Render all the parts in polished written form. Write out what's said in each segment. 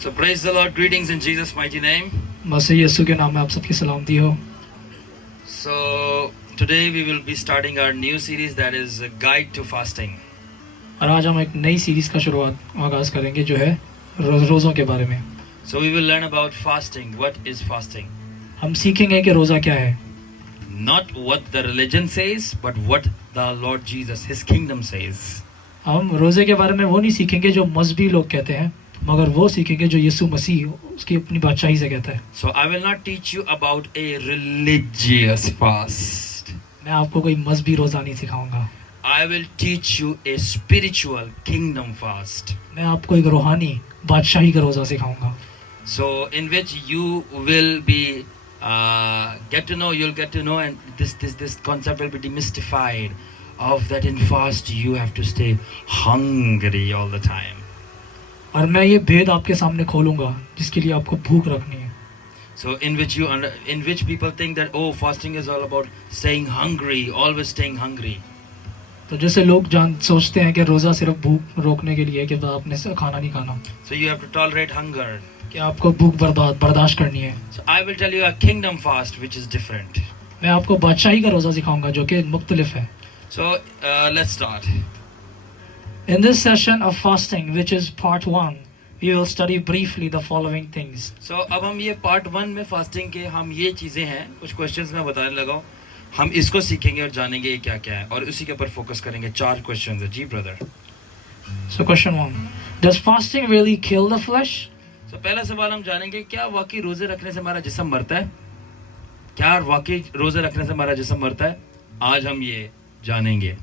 So praise the Lord, greetings in Jesus' mighty name. मसीह यीशु के नाम में आप सबकी सलामती हो। So today we will be starting our new series, that is a guide to fasting. और आज हम एक नई सीरीज का आगाज करेंगे जो है रोज़ों के बारे में। So we will learn about fasting. What is fasting? हम सीखेंगे कि रोज़ा क्या है, Not what the religion says, but what the Lord Jesus, His kingdom says. हम रोज़े के बारे में वो नहीं सीखेंगे जो मजहबी लोग कहते हैं, मगर वो सीखेंगे जो यीशु मसीह उसकी अपनी बादशाही से कहता है। So I will not teach you about a religious fast. मैं आपको कोई मजहबी रोज़ा नहीं सिखाऊंगा, I will teach you a spiritual kingdom fast. मैं आपको एक रूहानी बादशाही का रोज़ा सिखाऊंगा। So in which you will be you'll get to know, and this concept will be demystified, of that in fast you have to stay hungry all the time. और मैं ये भेद आपके सामने खोलूंगा जिसके लिए आपको भूख रखनी है। So in which people think that fasting is all about staying hungry, always staying hungry. तो जैसे लोग सोचते हैं कि रोज़ा सिर्फ भूख रोकने के लिए है कि आपने से खाना नहीं खाना, So you have to tolerate hunger. कि आपको भूख बर्दाश्त करनी है। So I will tell you a kingdom fast which is different. मैं आपको बादशाही का रोज़ा सिखाऊंगा जो कि मुख्तलिफ है। So let's start. In this session of fasting, which is part 1, we will study briefly the following things. So अब हम ये part 1 में fasting के हम ये चीज़ें हैं, कुछ questions मैं बताने लगा हूँ, हम इसको सीखेंगे और जानेंगे ये क्या क्या है और उसी के ऊपर फोकस करेंगे। 4 questions है जी brother. So question 1, does fasting really kill the flesh? So पहला सवाल हम जानेंगे, क्या वाकई रोजे रखने से हमारा जिस्म मरता है? क्या वाकई रोजे रखने से हमारा जिस्म मरता है? आज हम ये जानेंगे।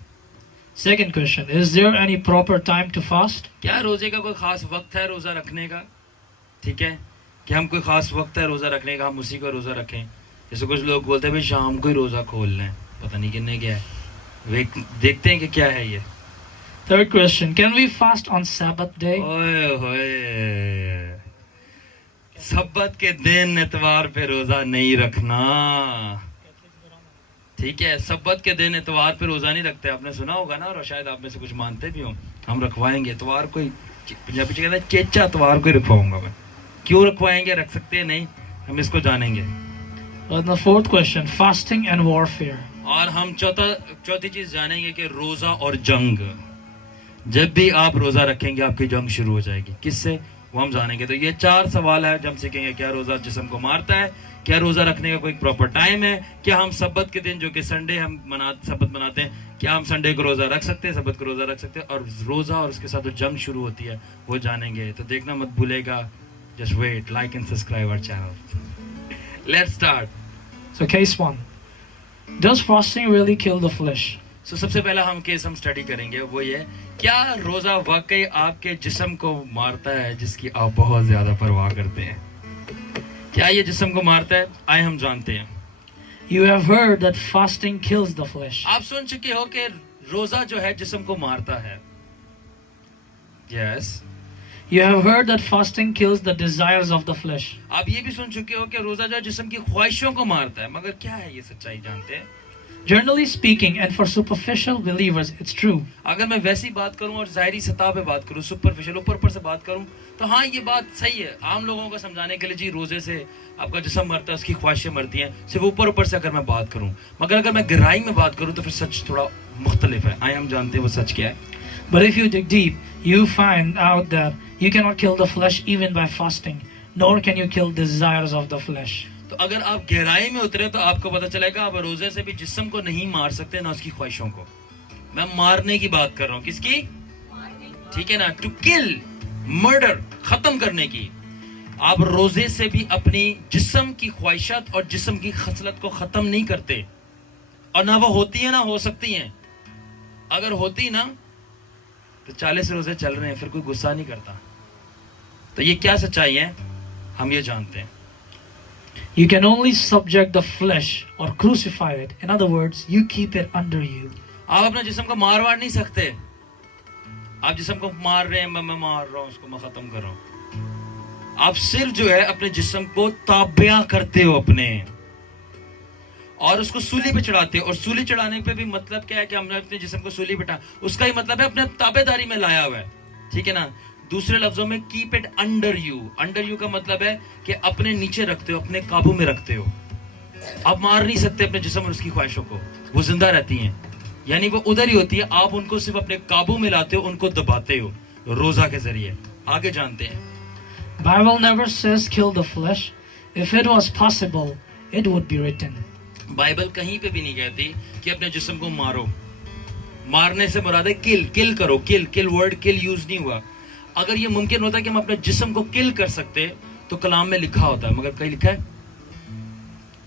Second question, is there any proper time to fast? क्या रोजे का कोई खास वक्त है रोजा रखने का? ठीक है, क्या हम कोई खास वक्त है रोजा रखने का, हम उसी को रोजा रखें? जैसे कुछ लोग बोलते हैं भाई शाम को ही रोजा खोल लें, पता नहीं किन्ने क्या है, वे देखते हैं कि क्या है ये। Third question, can we fast on Sabbath day? ओए होए, सब्बत के दिन इतवार पे रोजा नहीं रखना। ठीक है, सब्बत के दिन इतवार पे रोजा नहीं रखते, आपने सुना होगा ना, और शायद आप में से कुछ मानते भी हो। हम रखवाएंगे इतवार को, पंजाबी में कहते हैं चेचा इतवार को ही रखवाऊंगा मैं। क्यों रखवाएंगे, रख सकते हैं नहीं, हम इसको जानेंगे। And the fourth question, fasting and warfare. और हम चौथी चीज जानेंगे कि रोजा और जंग। जब भी आप रोजा रखेंगे आपकी जंग शुरू हो जाएगी, किससे, वो हम जानेंगे। तो ये 4 सवाल है जो हम सीखेंगे। क्या रोजा जिस्म को मारता है? क्या रोजा रखने का कोई प्रॉपर टाइम है? क्या हम सब्बत के दिन जो कि संडे हम सब्बत मनाते हैं, क्या हम संडे को रोजा रख सकते हैं, सब्बत को रोजा रख सकते हैं? और रोजा और उसके साथ जो जंग शुरू होती है वो जानेंगे। तो देखना मत भूलेगा। Just wait, like and subscribe our channel. Let's start. So case 1, does fasting really kill the flesh? So सबसे पहला हम केस हम स्टडी करेंगे वो ये, क्या रोजा वाकई आपके जिस्म को मारता है जिसकी आप बहुत ज्यादा परवाह करते हैं? क्या ये जिस्म को मारता है? आए हम जानते हैं। You have heard that fasting kills the flesh. आप सुन चुके हो कि रोजा जो है जिस्म को मारता है। Yes. You have heard that fasting kills the desires of the flesh. आप ये भी सुन चुके हो कि रोजा जो है जिस्म की ख्वाहिशों को मारता है, मगर क्या है ये सच्चाई जानते हैं? Generally speaking, and for superficial believers, it's true. अगर मैं वैसी बात करूं और ज़ाहिरी सतह पे बात करूं, सुपरफिशियल ऊपर से बात करूं, तो हाँ ये बात सही है। आम लोगों को समझाने के लिए जी रोजे से आपका जिस्म मरता है, उसकी ख्वाहिशें मरती हैं, सिर्फ ऊपर से अगर मैं बात करूं, मगर अगर मैं गहराई में बात करूं तो फिर सच थोड़ा मुख्तलिफ है। आए हम जानते हैं वो सच क्या है। But if you dig deep, you find out that you cannot kill the flesh even by fasting, nor can you kill desires of the flesh. तो अगर आप गहराई में उतरे तो आपको पता चलेगा आप रोजे से भी जिस्म को नहीं मार सकते, ना उसकी ख्वाहिशों को। मैं मारने की बात कर रहा हूँ, किसकी? ठीक है ना, टू किल, मर्डर, खत्म करने की। आप रोजे से भी अपनी जिस्म की ख्वाहिशात और जिस्म की खसलत को खत्म नहीं करते, और ना वो होती है ना हो सकती हैं। अगर होती ना तो 40 रोजे चल रहे हैं, फिर कोई गुस्सा नहीं करता। तो ये क्या सच्चाई है, हम ये जानते हैं। You can only subject the flesh or crucify it. In other words, you keep it under you. आप अपने जिस्म को मार नहीं सकते। आप जिस्म को मार रहे हैं, मैं मार रहा हूं, उसको मैं खत्म कर रहा हूं। आप सिर्फ जो है अपने जिस्म को ताबिया करते हो अपने, और उसको सूली पे चढ़ाते हो। और सूली चढ़ाने पे भी मतलब क्या है कि हमने अपने जिस्म को सूली पे, उसका ही मतलब है अपने ताबेदारी में लाया हुआ है। ठीक है ना, दूसरे लफ्जों में keep it under you. Under you का मतलब है कि अपने नीचे रखते हो, अपने काबू में रखते हो. आप मार नहीं सकते अपने जिस्म और उसकी ख्वाहिशों को, वो जिंदा रहती हैं, यानी वो उधर ही होती है. आप उनको सिर्फ अपने काबू में लाते हो, उनको दबाते हो रोजा के जरिए. आगे जानते हैं. Bible never says kill the flesh. If it was possible, it would be written. Bible कहीं पे भी नहीं कहती कि अपने जिस्म को मारो. मारने से मुराद है किल करो. किल वर्ड किल यूज नहीं हुआ. अगर ये मुमकिन होता कि हम अपने जिस्म को किल कर सकते तो कलाम में लिखा होता है, मगर कहीं लिखा है?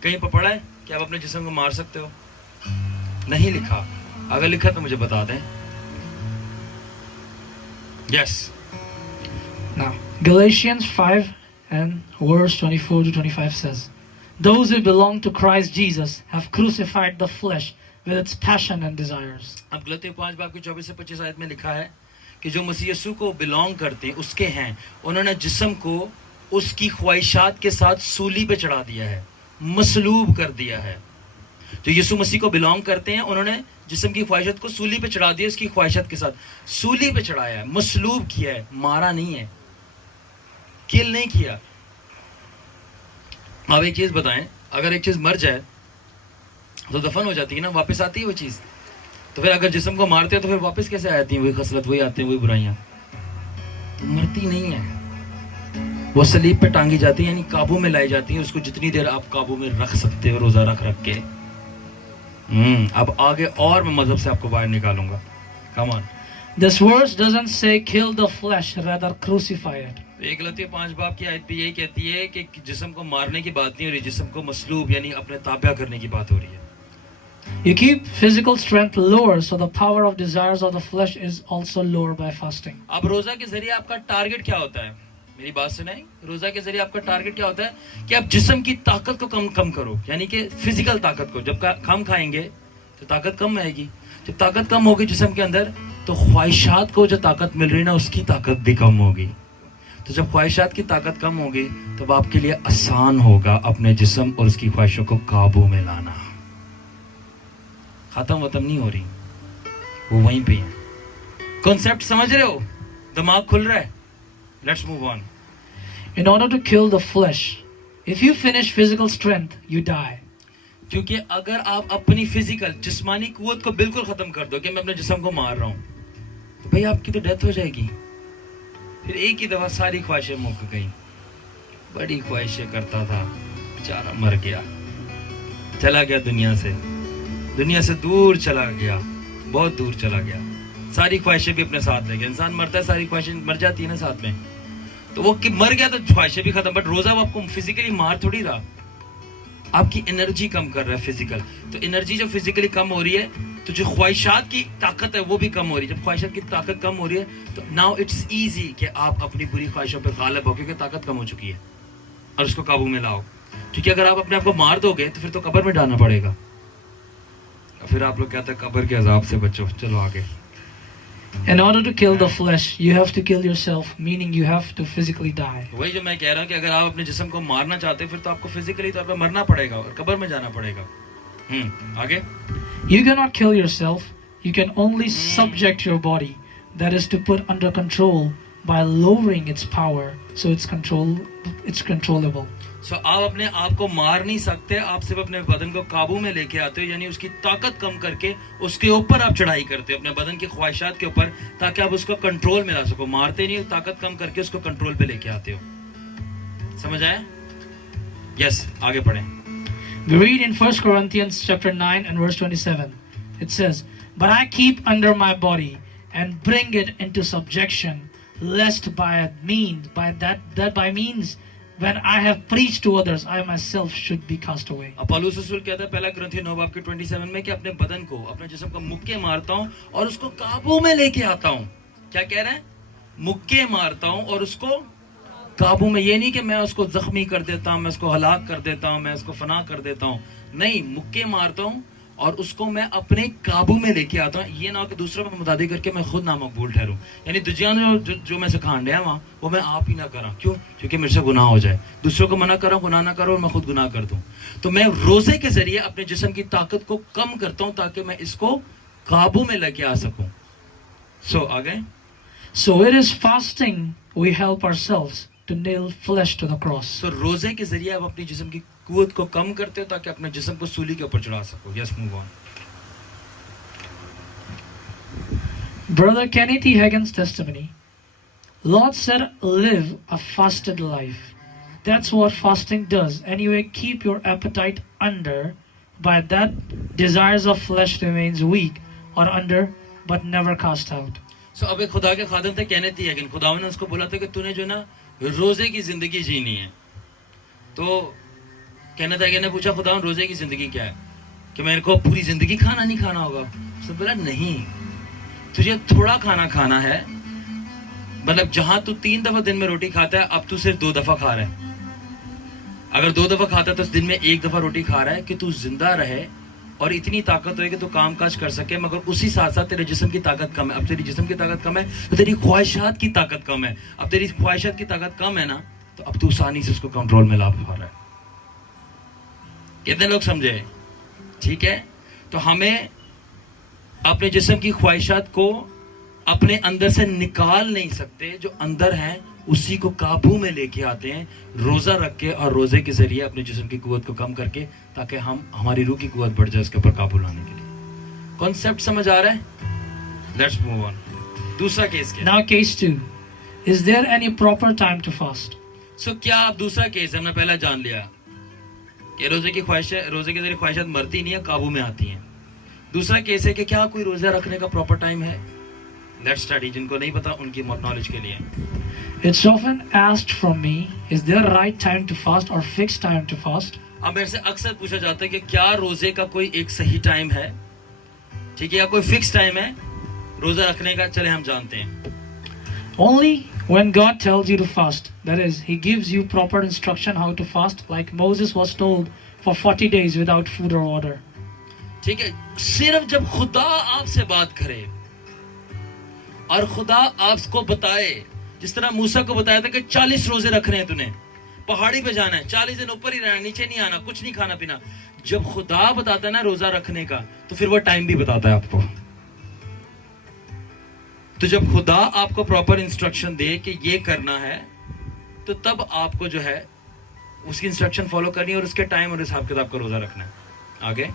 कहीं पर पढ़ा है कि आप अपने जिस्म को मार सकते हो? नहीं लिखा. अगर लिखा तो मुझे बता दें. Yes. Now, Galatians 5 and verse 24 to 25 says, those who belong to Christ Jesus have crucified the flesh with its passion and desires. अब गलतियों 5 बाब की 24 से 25 आयत में लिखा है कि जो मसीह यीशु को बिलोंग करते हैं, उसके हैं, उन्होंने जिस्म को उसकी ख्वाहिशात के साथ सूली पे चढ़ा दिया है, मसलूब कर दिया है. जो यीशु मसीह को बिलोंग करते हैं, उन्होंने जिस्म की ख्वाहिशात को सूली पे चढ़ा दिया. उसकी ख्वाहिशात के साथ सूली पे चढ़ाया है, मसलूब किया है, मारा नहीं है, किल नहीं किया. अब एक चीज बताएं, अगर एक चीज मर जाए तो दफन हो जाती है ना, वापस आती है वो चीज. तो फिर अगर जिस्म को मारते हैं तो फिर वापस कैसे आती है वही खसलत, वही आते हैं वही बुराइयां? मरती नहीं है, वो सलीब पे टांगी जाती है, यानी काबू में लाई जाती है. उसको जितनी देर आप काबू में रख सकते हो, रोजा रख के. अब आगे और मैं मजहब से आपको बाहर निकालूंगा. Come on. This verse doesn't say kill the flesh, rather crucify it. एक गलतियां 5 बाब की आयत पे यही कहती है कि जिस्म को मारने की बात नहीं हो रही, जिस्म को मसलूब यानी अपने ताबा करने की बात हो रही है. You keep physical strength lower, so the power of desires of the flesh is also lower by fasting. अब रोजा के जरिए आपका टारगेट क्या होता है? मेरी बात सुनाई. रोजा के जरिए आपका टारगेट क्या होता है कि आप जिस्म की ताकत को कम करो, यानी कि फिजिकल ताकत को. जब कम खाएंगे तो ताकत कम आएगी. जब ताकत कम होगी जिस्म के अंदर, तो ख्वाहिशात को जो ताकत मिल रही है ना, उसकी ताकत भी कम होगी. तो जब ख्वाहिशात की ताकत कम होगी तब आपके लिए आसान होगा अपने जिस्म और उसकी ख्वाहिशों को काबू में लाना. खत्म नहीं हो रही, वो वहीं पे है. कॉन्सेप्ट समझ रहे हो? दिमाग खुल रहा है. Let's move on. In order to kill the flesh, if you finish physical strength, you die. क्योंकि अगर आप अपनी फिजिकल जिस्मानी कुव्वत को बिल्कुल खत्म कर दो कि मैं अपने जिस्म को मार रहा हूं, तो भाई आपकी तो डेथ हो जाएगी. फिर एक ही दफा सारी ख्वाहिशें मुक गई. बड़ी ख्वाहिशें करता था, बेचारा मर गया, चला गया दुनिया से दूर चला गया, बहुत दूर चला गया. सारी ख्वाहिशें भी अपने साथ ले गया. इंसान मरता है, सारी ख्वाहिशें मर जाती है ना साथ में. तो वो मर गया तो ख्वाहिशें भी खत्म. बट रोजा वो आपको फिजिकली मार थोड़ी रहा, आपकी एनर्जी कम कर रहा है फिजिकल. तो एनर्जी जब फिजिकली कम हो रही है तो जो ख्वाहिशात की ताकत है वो भी कम हो रही है. जब ख्वाहिशात की ताकत कम हो रही है तो नाउ इट्स इजी कि आप अपनी बुरी ख्वाहिशों पे गालिब हो, क्योंकि ताकत कम हो चुकी है, और उसको काबू में लाओ. क्योंकि अगर आप अपने आप को मार दोगे तो फिर तो कब्र में डालना पड़ेगा. फिर आप लोग कहते हैं कब्र के अजाब से बचो. चलो आगे. In order to kill the flesh, you have to kill yourself, meaning you have to physically die. वही जो मैं कह रहा हूँ कि अगर आप अपने जिस्म को मारना चाहते हैं फिर तो आपको फिजिकली तौर पे मरना पड़ेगा और कब्र में जाना पड़ेगा. आगे. You cannot kill yourself. You can only subject your body, that is to put under control by lowering its power, so it's controllable. So आप अपने आप को मार नहीं सकते, आप सिर्फ अपने बदन को काबू में लेके आते हो, यानी उसकी ताकत कम करके उसके ऊपर आप चढ़ाई करते हो, अपने बदन की ख्वाहिशात के ऊपर, ताकि आप उसको कंट्रोल में ला सको. मारते नहीं, ताकत कम करके उसको कंट्रोल पे लेके आते हो. समझ आया? यस. आगे पढ़ें. We read in 1 Corinthians chapter 9 and verse 27. It says, but I keep under my body and bring it into subjection, lest by means when I have preached to others, I myself should be cast away. पौलुस रसूल कहता है पहला कुरिन्थियों 9 बाब के 27 में कि अपने बदन को, अपने जिस्म को मुक्के मारता हूँ और उसको काबू में लेके आता हूँ. क्या कह रहे हैं? मुक्के मारता हूँ और उसको काबू में. ये नहीं कि मैं उसको जख्मी कर देता हूँ, मैं उसको हलाक कर देता हूँ, मैं उसको फना कर देता हूँ. नहीं, मुक्के मारता हूँ और उसको मैं अपने काबू में लेके आता हूँ. ये ना कि दूसरों में मुतादी करके मैं खुद नामकबूल ठहरूं, यानी दुजिया जो मैं सिखान रहा वहाँ वो मैं आप ही ना करा. क्यों? क्योंकि मेरे से गुनाह हो जाए. दूसरों को मना करो, गुनाह ना करो, और मैं खुद गुनाह कर दूँ. तो मैं रोजे के जरिए अपने जिस्म की ताकत को कम करता हूँ ताकि मैं इसको काबू में लेके आ सकूँ. सो आगे. So it is fasting we help ourselves to nail flesh to the cross. So रोजे के जरिए आप अपनी जिस्म की कुव्वत को कम करते हो ताकि अपने जिस्म को सूली के ऊपर चढ़ा सको. Yes, move on. Brother Kenneth E. Hagin's testimony. Lord said, live a fasted life. That's what fasting does. Anyway, keep your appetite under. By that, desires of flesh remains weak or under, but never cast out. So अब एक खुदा के खादम थे Kenneth E. Hagin. खुदावन ने उसको बोला था कि तूने जो ना रोजे की जिंदगी जीनी है. तो Kenneth Hagin ने पूछा खुदावन रोजे की जिंदगी क्या है? कि मेरे को पूरी जिंदगी खाना नहीं खाना होगा. उसने बोला नहीं, तुझे थोड़ा खाना खाना है. मतलब जहां तू 3 दफा दिन में रोटी खाता है, अब तू सिर्फ 2 दफा खा रहा है. अगर 2 दफा खाता है तो दिन में 1 दफा रोटी खा रहा है कि तू जिंदा रहे और इतनी ताकत हो कि तू काम काज कर सके. मगर उसी साथ साथ तेरे जिस्म की ताकत कम है. अब तेरी जिस्म की ताकत कम है तो तेरी ख्वाहिशात की ताकत कम है. अब तेरी ख्वाहिशात की ताकत कम है ना, तो अब तू आसानी से उसको कंट्रोल में ला पा रहा है. कितने लोग समझे? ठीक है. तो हमें अपने जिस्म की ख्वाहिशात को अपने अंदर से निकाल नहीं सकते. जो अंदर है उसी को काबू में लेके आते हैं रोजा रख के, और रोजे के जरिए अपने जिस्म की कुव्वत को कम करके, ताकि हम हमारी रूह की कुव्वत बढ़ जाए उसके ऊपर काबू लाने के लिए. कॉन्सेप्ट समझ आ रहा है? Let's move on. दूसरा केस क्या? Now case 2. Is there any proper time to fast? सो क्या आप दूसरा केस हमने पहला जान लिया कि रोजे की ख्वाहिश, रोजे के जरिए ख्वाहिशात मरती नहीं है, काबू में आती हैं. दूसरा केस है कि क्या कोई रोजा रखने का प्रॉपर टाइम है? Let's study. जिनको नहीं पता उनकी नॉलेज के लिए. It's often asked from me, is there a right time to fast or fixed time to fast? अब मेरे से अक्सर पूछा जाता है कि क्या रोजे का कोई एक सही टाइम है, ठीक है, या कोई फिक्स टाइम है रोजा रखने का? चले हम जानते हैं. Only when God tells you to fast. That is, He gives you proper instruction how to fast, like Moses was told for 40 days without food or water. ठीक है. सिर्फ जब खुदा आपसे बात करे और खुदा आपको बताए, जिस तरह मूसा को बताया था कि 40 रोजे रखने हैं तूने, पहाड़ी पे जाना है, 40 दिन ऊपर ही रहना, नीचे नहीं आना, कुछ नहीं खाना पीना. जब खुदा बताता है ना रोजा रखने का, तो फिर वो टाइम भी बताता है आपको. तो जब खुदा आपको प्रॉपर इंस्ट्रक्शन दे कि ये करना है, तो तब आपको जो है उसकी इंस्ट्रक्शन फॉलो करनी है और उसके टाइम और हिसाब किताब का रोजा रखना है. आगे.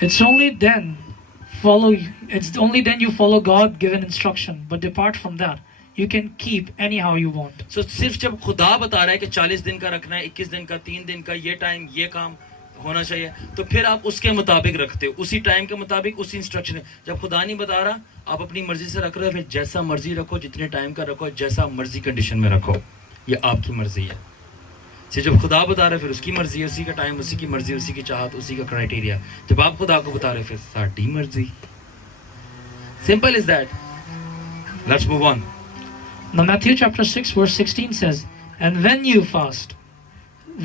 It's only then you follow God given instruction, but depart from that, you can keep anyhow you want. So सिर्फ जब खुदा बता रहा है कि 40 दिन का रखना है, 21 दिन का, 3 दिन का, ये टाइम, ये काम होना चाहिए, तो फिर आप उसके मुताबिक रखते हो, उसी टाइम के मुताबिक, उसी इंस्ट्रक्शन. जब खुदा नहीं बता रहा, आप अपनी मर्जी से रख रहे हो, फिर जैसा मर्जी रखो, जितने टाइम का रखो, जैसा मर्जी कंडीशन में रखो, ये आपकी मर्जी है. जब खुदा बता रहे फिर उसकी मर्जी है, उसी का टाइम, उसी की मर्जी, उसी की चाहत, उसी का क्राइटेरिया. जब आप खुदा को बता रहे फिर साडी मर्जी. Simple is that. Let's move on. Now Matthew chapter 6 verse 16 says, and when you fast,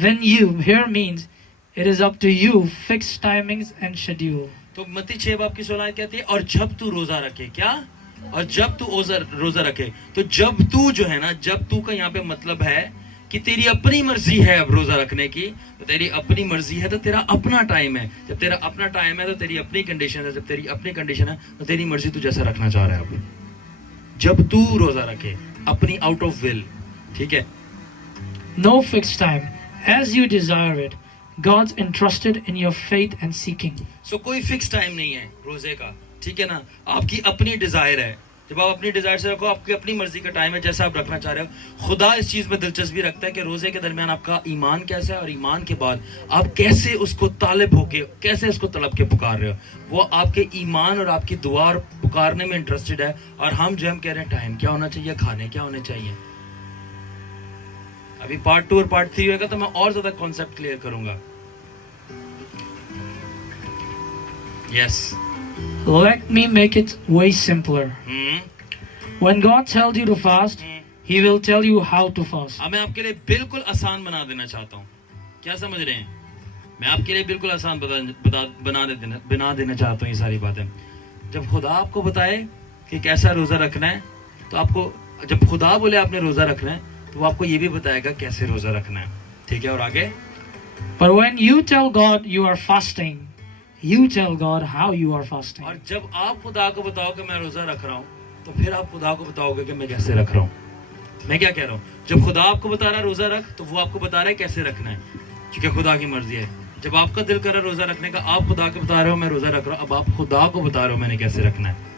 when you here means it is up to you, fixed timings and schedule. तो मत्ती 6 बाब की 16 कहती है, और जब तू रोजा रखे. क्या? और जब तू रोजा रखे. तो जब तू जो है ना, जब तू का यहाँ पे मतलब है कि तेरी अपनी मर्जी है अब रोजा रखने की. तो तेरी अपनी मर्जी है तो तेरा अपना टाइम है. जब तेरा अपना टाइम है तो तेरी अपनी कंडीशन है. जब तेरी अपनी कंडीशन है तो तेरी मर्जी तू जैसा रखना चाह रहा है. अब जब तू रोजा रखे अपनी आउट ऑफ विल. ठीक है. No fixed time, as you desire it. God's entrusted in your faith and seeking. So कोई फिक्स टाइम नहीं है रोजे का. ठीक है ना. आपकी अपनी डिजायर है. जब आप अपनी डिजायर से रखो, आपकी अपनी मर्जी का टाइम है जैसा आप रखना चाह रहे हो. खुदा इस चीज में दिलचस्पी रखता है कि रोजे के दरमियान आपका ईमान कैसा है, और ईमान के बाद आप कैसे उसको तालिब होके, कैसे उसको तलब के पुकार रहे हो. वो आपके ईमान और आपकी दुआ और पुकारने में इंटरेस्टेड है. और हम कह रहे हैं टाइम क्या होना चाहिए, खाने क्या होने चाहिए. अभी पार्ट 2 और पार्ट 3 होगा तो मैं और ज्यादा कॉन्सेप्ट क्लियर करूंगा. Yes. Let me make it way simpler. When God tells you to fast, He will tell you how to fast. अब मैं आपके लिए बिल्कुल आसान बना देना चाहता हूँ. क्या समझ रहे हैं? मैं आपके लिए बिल्कुल आसान बना देना चाहता हूँ ये सारी बातें. जब खुदा आपको बताए कि कैसा रोजा रखना है, तो आपको, जब खुदा बोले आपने रोजा रखना है, तो वो आपको ये भी बताएगा कैसे रोजा रखना है. ठीक है. और आगे. But when you tell God you are fasting, you tell God how you are fasting. और जब आप खुदा को बताओ कि मैं रोजा रख रहा हूँ, तो फिर आप खुदा को बताओगे कि मैं कैसे रख रहा हूँ. मैं क्या कह रहा हूँ, जब खुदा आपको बता रहा है रोजा रख, तो वो आपको बता रहा है कैसे रखना है, क्योंकि खुदा की मर्जी है. जब आपका दिल कर रहा है रोजा रखने का, आप खुदा को बता रहे हो मैं रोजा रख रहा हूँ, अब आप खुदा को बता रहे हो मैंने कैसे रखना है.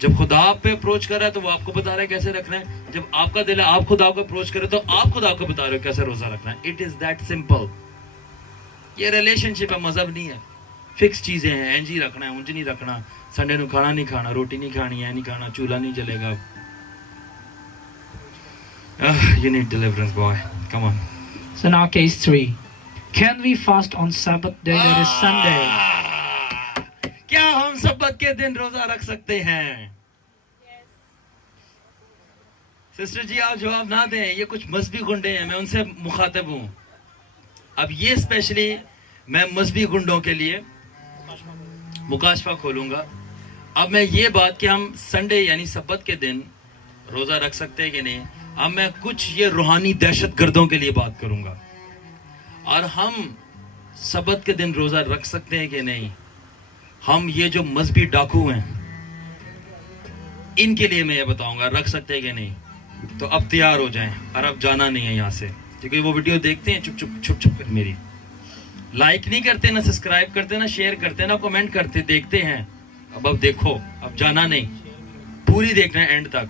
जब खुदा आप पे अप्रोच कर रहा है तो वो आपको बता रहा है कैसे रखना है. जब आपका दिल है आप खुदा को अप्रोच करें तो आप खुदा को बता रहे हो कैसे रोजा रखना है. It is that simple. ये रिलेशनशिप है, मजहब नहीं है. फिक्स चीजें हैं, इंज ही रखना है, उंज नहीं रखना, संडे को खाना नहीं खाना, रोटी नहीं खानी है, नहीं खाना, चूल्हा नहीं जलेगा. You need deliverance, boy. Come on. So now case 3. Can we fast on Sabbath day, that is Sunday? क्या हम सब्बत के दिन रोजा रख सकते हैं? सिस्टर जी आप जवाब ना दें, ये कुछ मजहबी गुंडे हैं, मैं उनसे मुखातिब हूँ. अब ये स्पेशली मैं मजहबी गुंडों के लिए मुकाशफा खोलूंगा. अब मैं ये बात कि हम संडे यानी सब्बत के दिन रोजा रख सकते हैं कि नहीं, अब मैं कुछ ये रूहानी दहशतगर्दों के लिए बात करूंगा. और हम सब्बत के दिन रोजा रख सकते हैं कि नहीं, हम ये जो मजहबी डाकू हैं इनके लिए मैं ये बताऊंगा रख सकते हैं कि नहीं. तो अब तैयार हो जाएं, और अब जाना नहीं है यहाँ से, क्योंकि वो वीडियो देखते हैं छुप छुप कर, मेरी लाइक नहीं करते, ना सब्सक्राइब करते, ना शेयर करते, ना कमेंट करते, देखते हैं. अब देखो, अब जाना नहीं, पूरी देखना है एंड तक.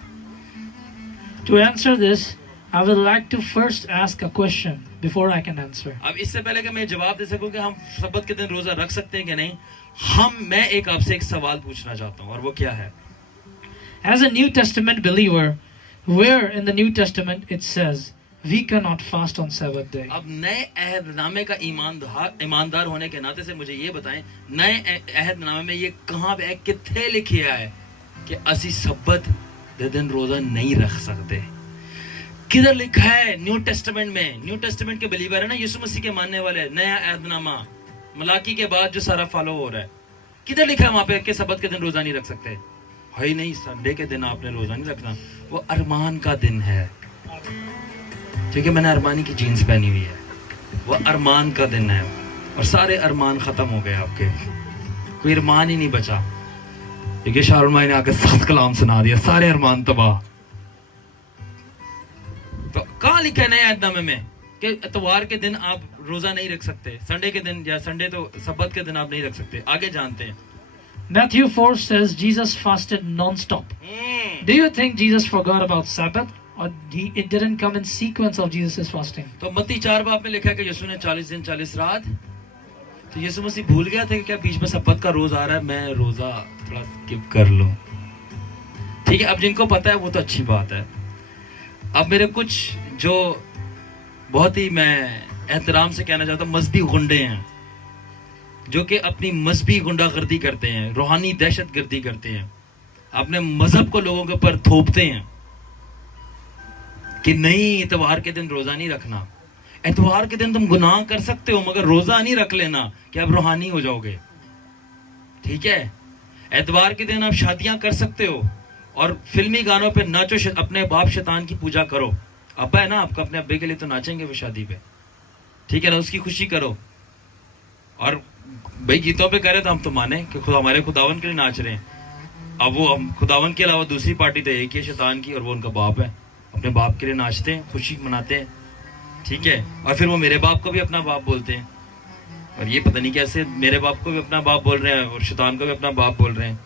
To answer this, I would like to first ask a question before I can answer. अब इससे पहले कि मैं जवाब दे सकूं कि हम सब्बत के दिन रोजा रख सकते हैं कि नहीं, मैं एक आपसे एक सवाल पूछना चाहता हूं, और वो क्या है. As a New Testament believer, where in the New Testament it says we cannot fast on Sabbath day? अब नए अहदनामे का ईमानदार होने के नाते से मुझे ये बताएं, नए अहदनामे में ये कहाँ पे कितने लिखा है कि असी सब्बत दे दिन रोजा नहीं रख सकते? किधर लिखा है न्यू टेस्टामेंट में? न्यू टेस्टामेंट के बिलीवर है ना, यीशु मसीह के मानने वाले, नया अहदनामा मलाकी के बाद जो सारा फॉलो हो रहा है, किधर लिखा है वहां पे कि सब्बत के दिन रोजा नहीं रख सकते? है ही नहीं. संडे के दिन आपने रोजा नहीं रखना, वो अरमान का दिन है. क्योंकि मैंने अरमानी की जीन्स पहनी हुई है, वो अरमान का दिन है, और सारे अरमान खत्म हो गए आपके, कोई अरमान ही नहीं बचा. क्योंकि शाहरुख भाई ने आकर 7 कलाम सुना दिया, सारे अरमान तबाह. तो कहाँ लिखा है नए अहदनामे में कि इतवार के दिन आप रोजा नहीं रख सकते, संडे के दिन, या संडे तो सब्बत के दिन आप नहीं रख सकते? आगे जानते हैं. Matthew 4 says Jesus fasted non-stop. Do you think Jesus forgot about Sabbath, or it didn't come in sequence of Jesus' fasting? तो मत्ती 4 बाब में लिखा है कि यीशु ने 40 दिन 40 रात, तो यीशु मसीह भूल गया था कि क्या बीच में सब्बत का रोज आ रहा है, मैं रोजा थोड़ा स्किप कर लूं. ठीक है, अब जिनको पता है वो तो अच्छी बात है. अब मेरे कुछ जो बहुत ही मैं एहतराम से कहना चाहता हूँ मजहबी गुंडे हैं, जो कि अपनी मजहबी गुंडागर्दी करते हैं, रूहानी दहशतगर्दी करते हैं, अपने मजहब को लोगों के ऊपर थोपते हैं कि नहीं इतवार के दिन रोजा नहीं रखना. इतवार के दिन तुम गुनाह कर सकते हो, मगर रोजा नहीं रख लेना कि आप रूहानी हो जाओगे. ठीक है, इतवार के दिन आप शादियां कर सकते हो और फिल्मी गानों पे नाचो, अपने बाप शैतान की पूजा करो. अब्बा है ना आपका, अपने अब्बे के लिए तो नाचेंगे वो शादी पे, ठीक है ना, उसकी खुशी करो. और भाई गीतों पे करे तो हम तो माने कि खुदा हमारे खुदावन के लिए नाच रहे हैं. अब वो हम खुदावन के अलावा दूसरी पार्टी तो एक ही है शैतान की, और वो उनका बाप है. अपने बाप के लिए नाचते हैं, खुशी मनाते हैं, ठीक है. और फिर वो मेरे बाप को भी अपना बाप बोलते हैं, और ये पता नहीं कैसे मेरे बाप को भी अपना बाप बोल रहे हैं और शैतान को भी अपना बाप बोल रहे हैं.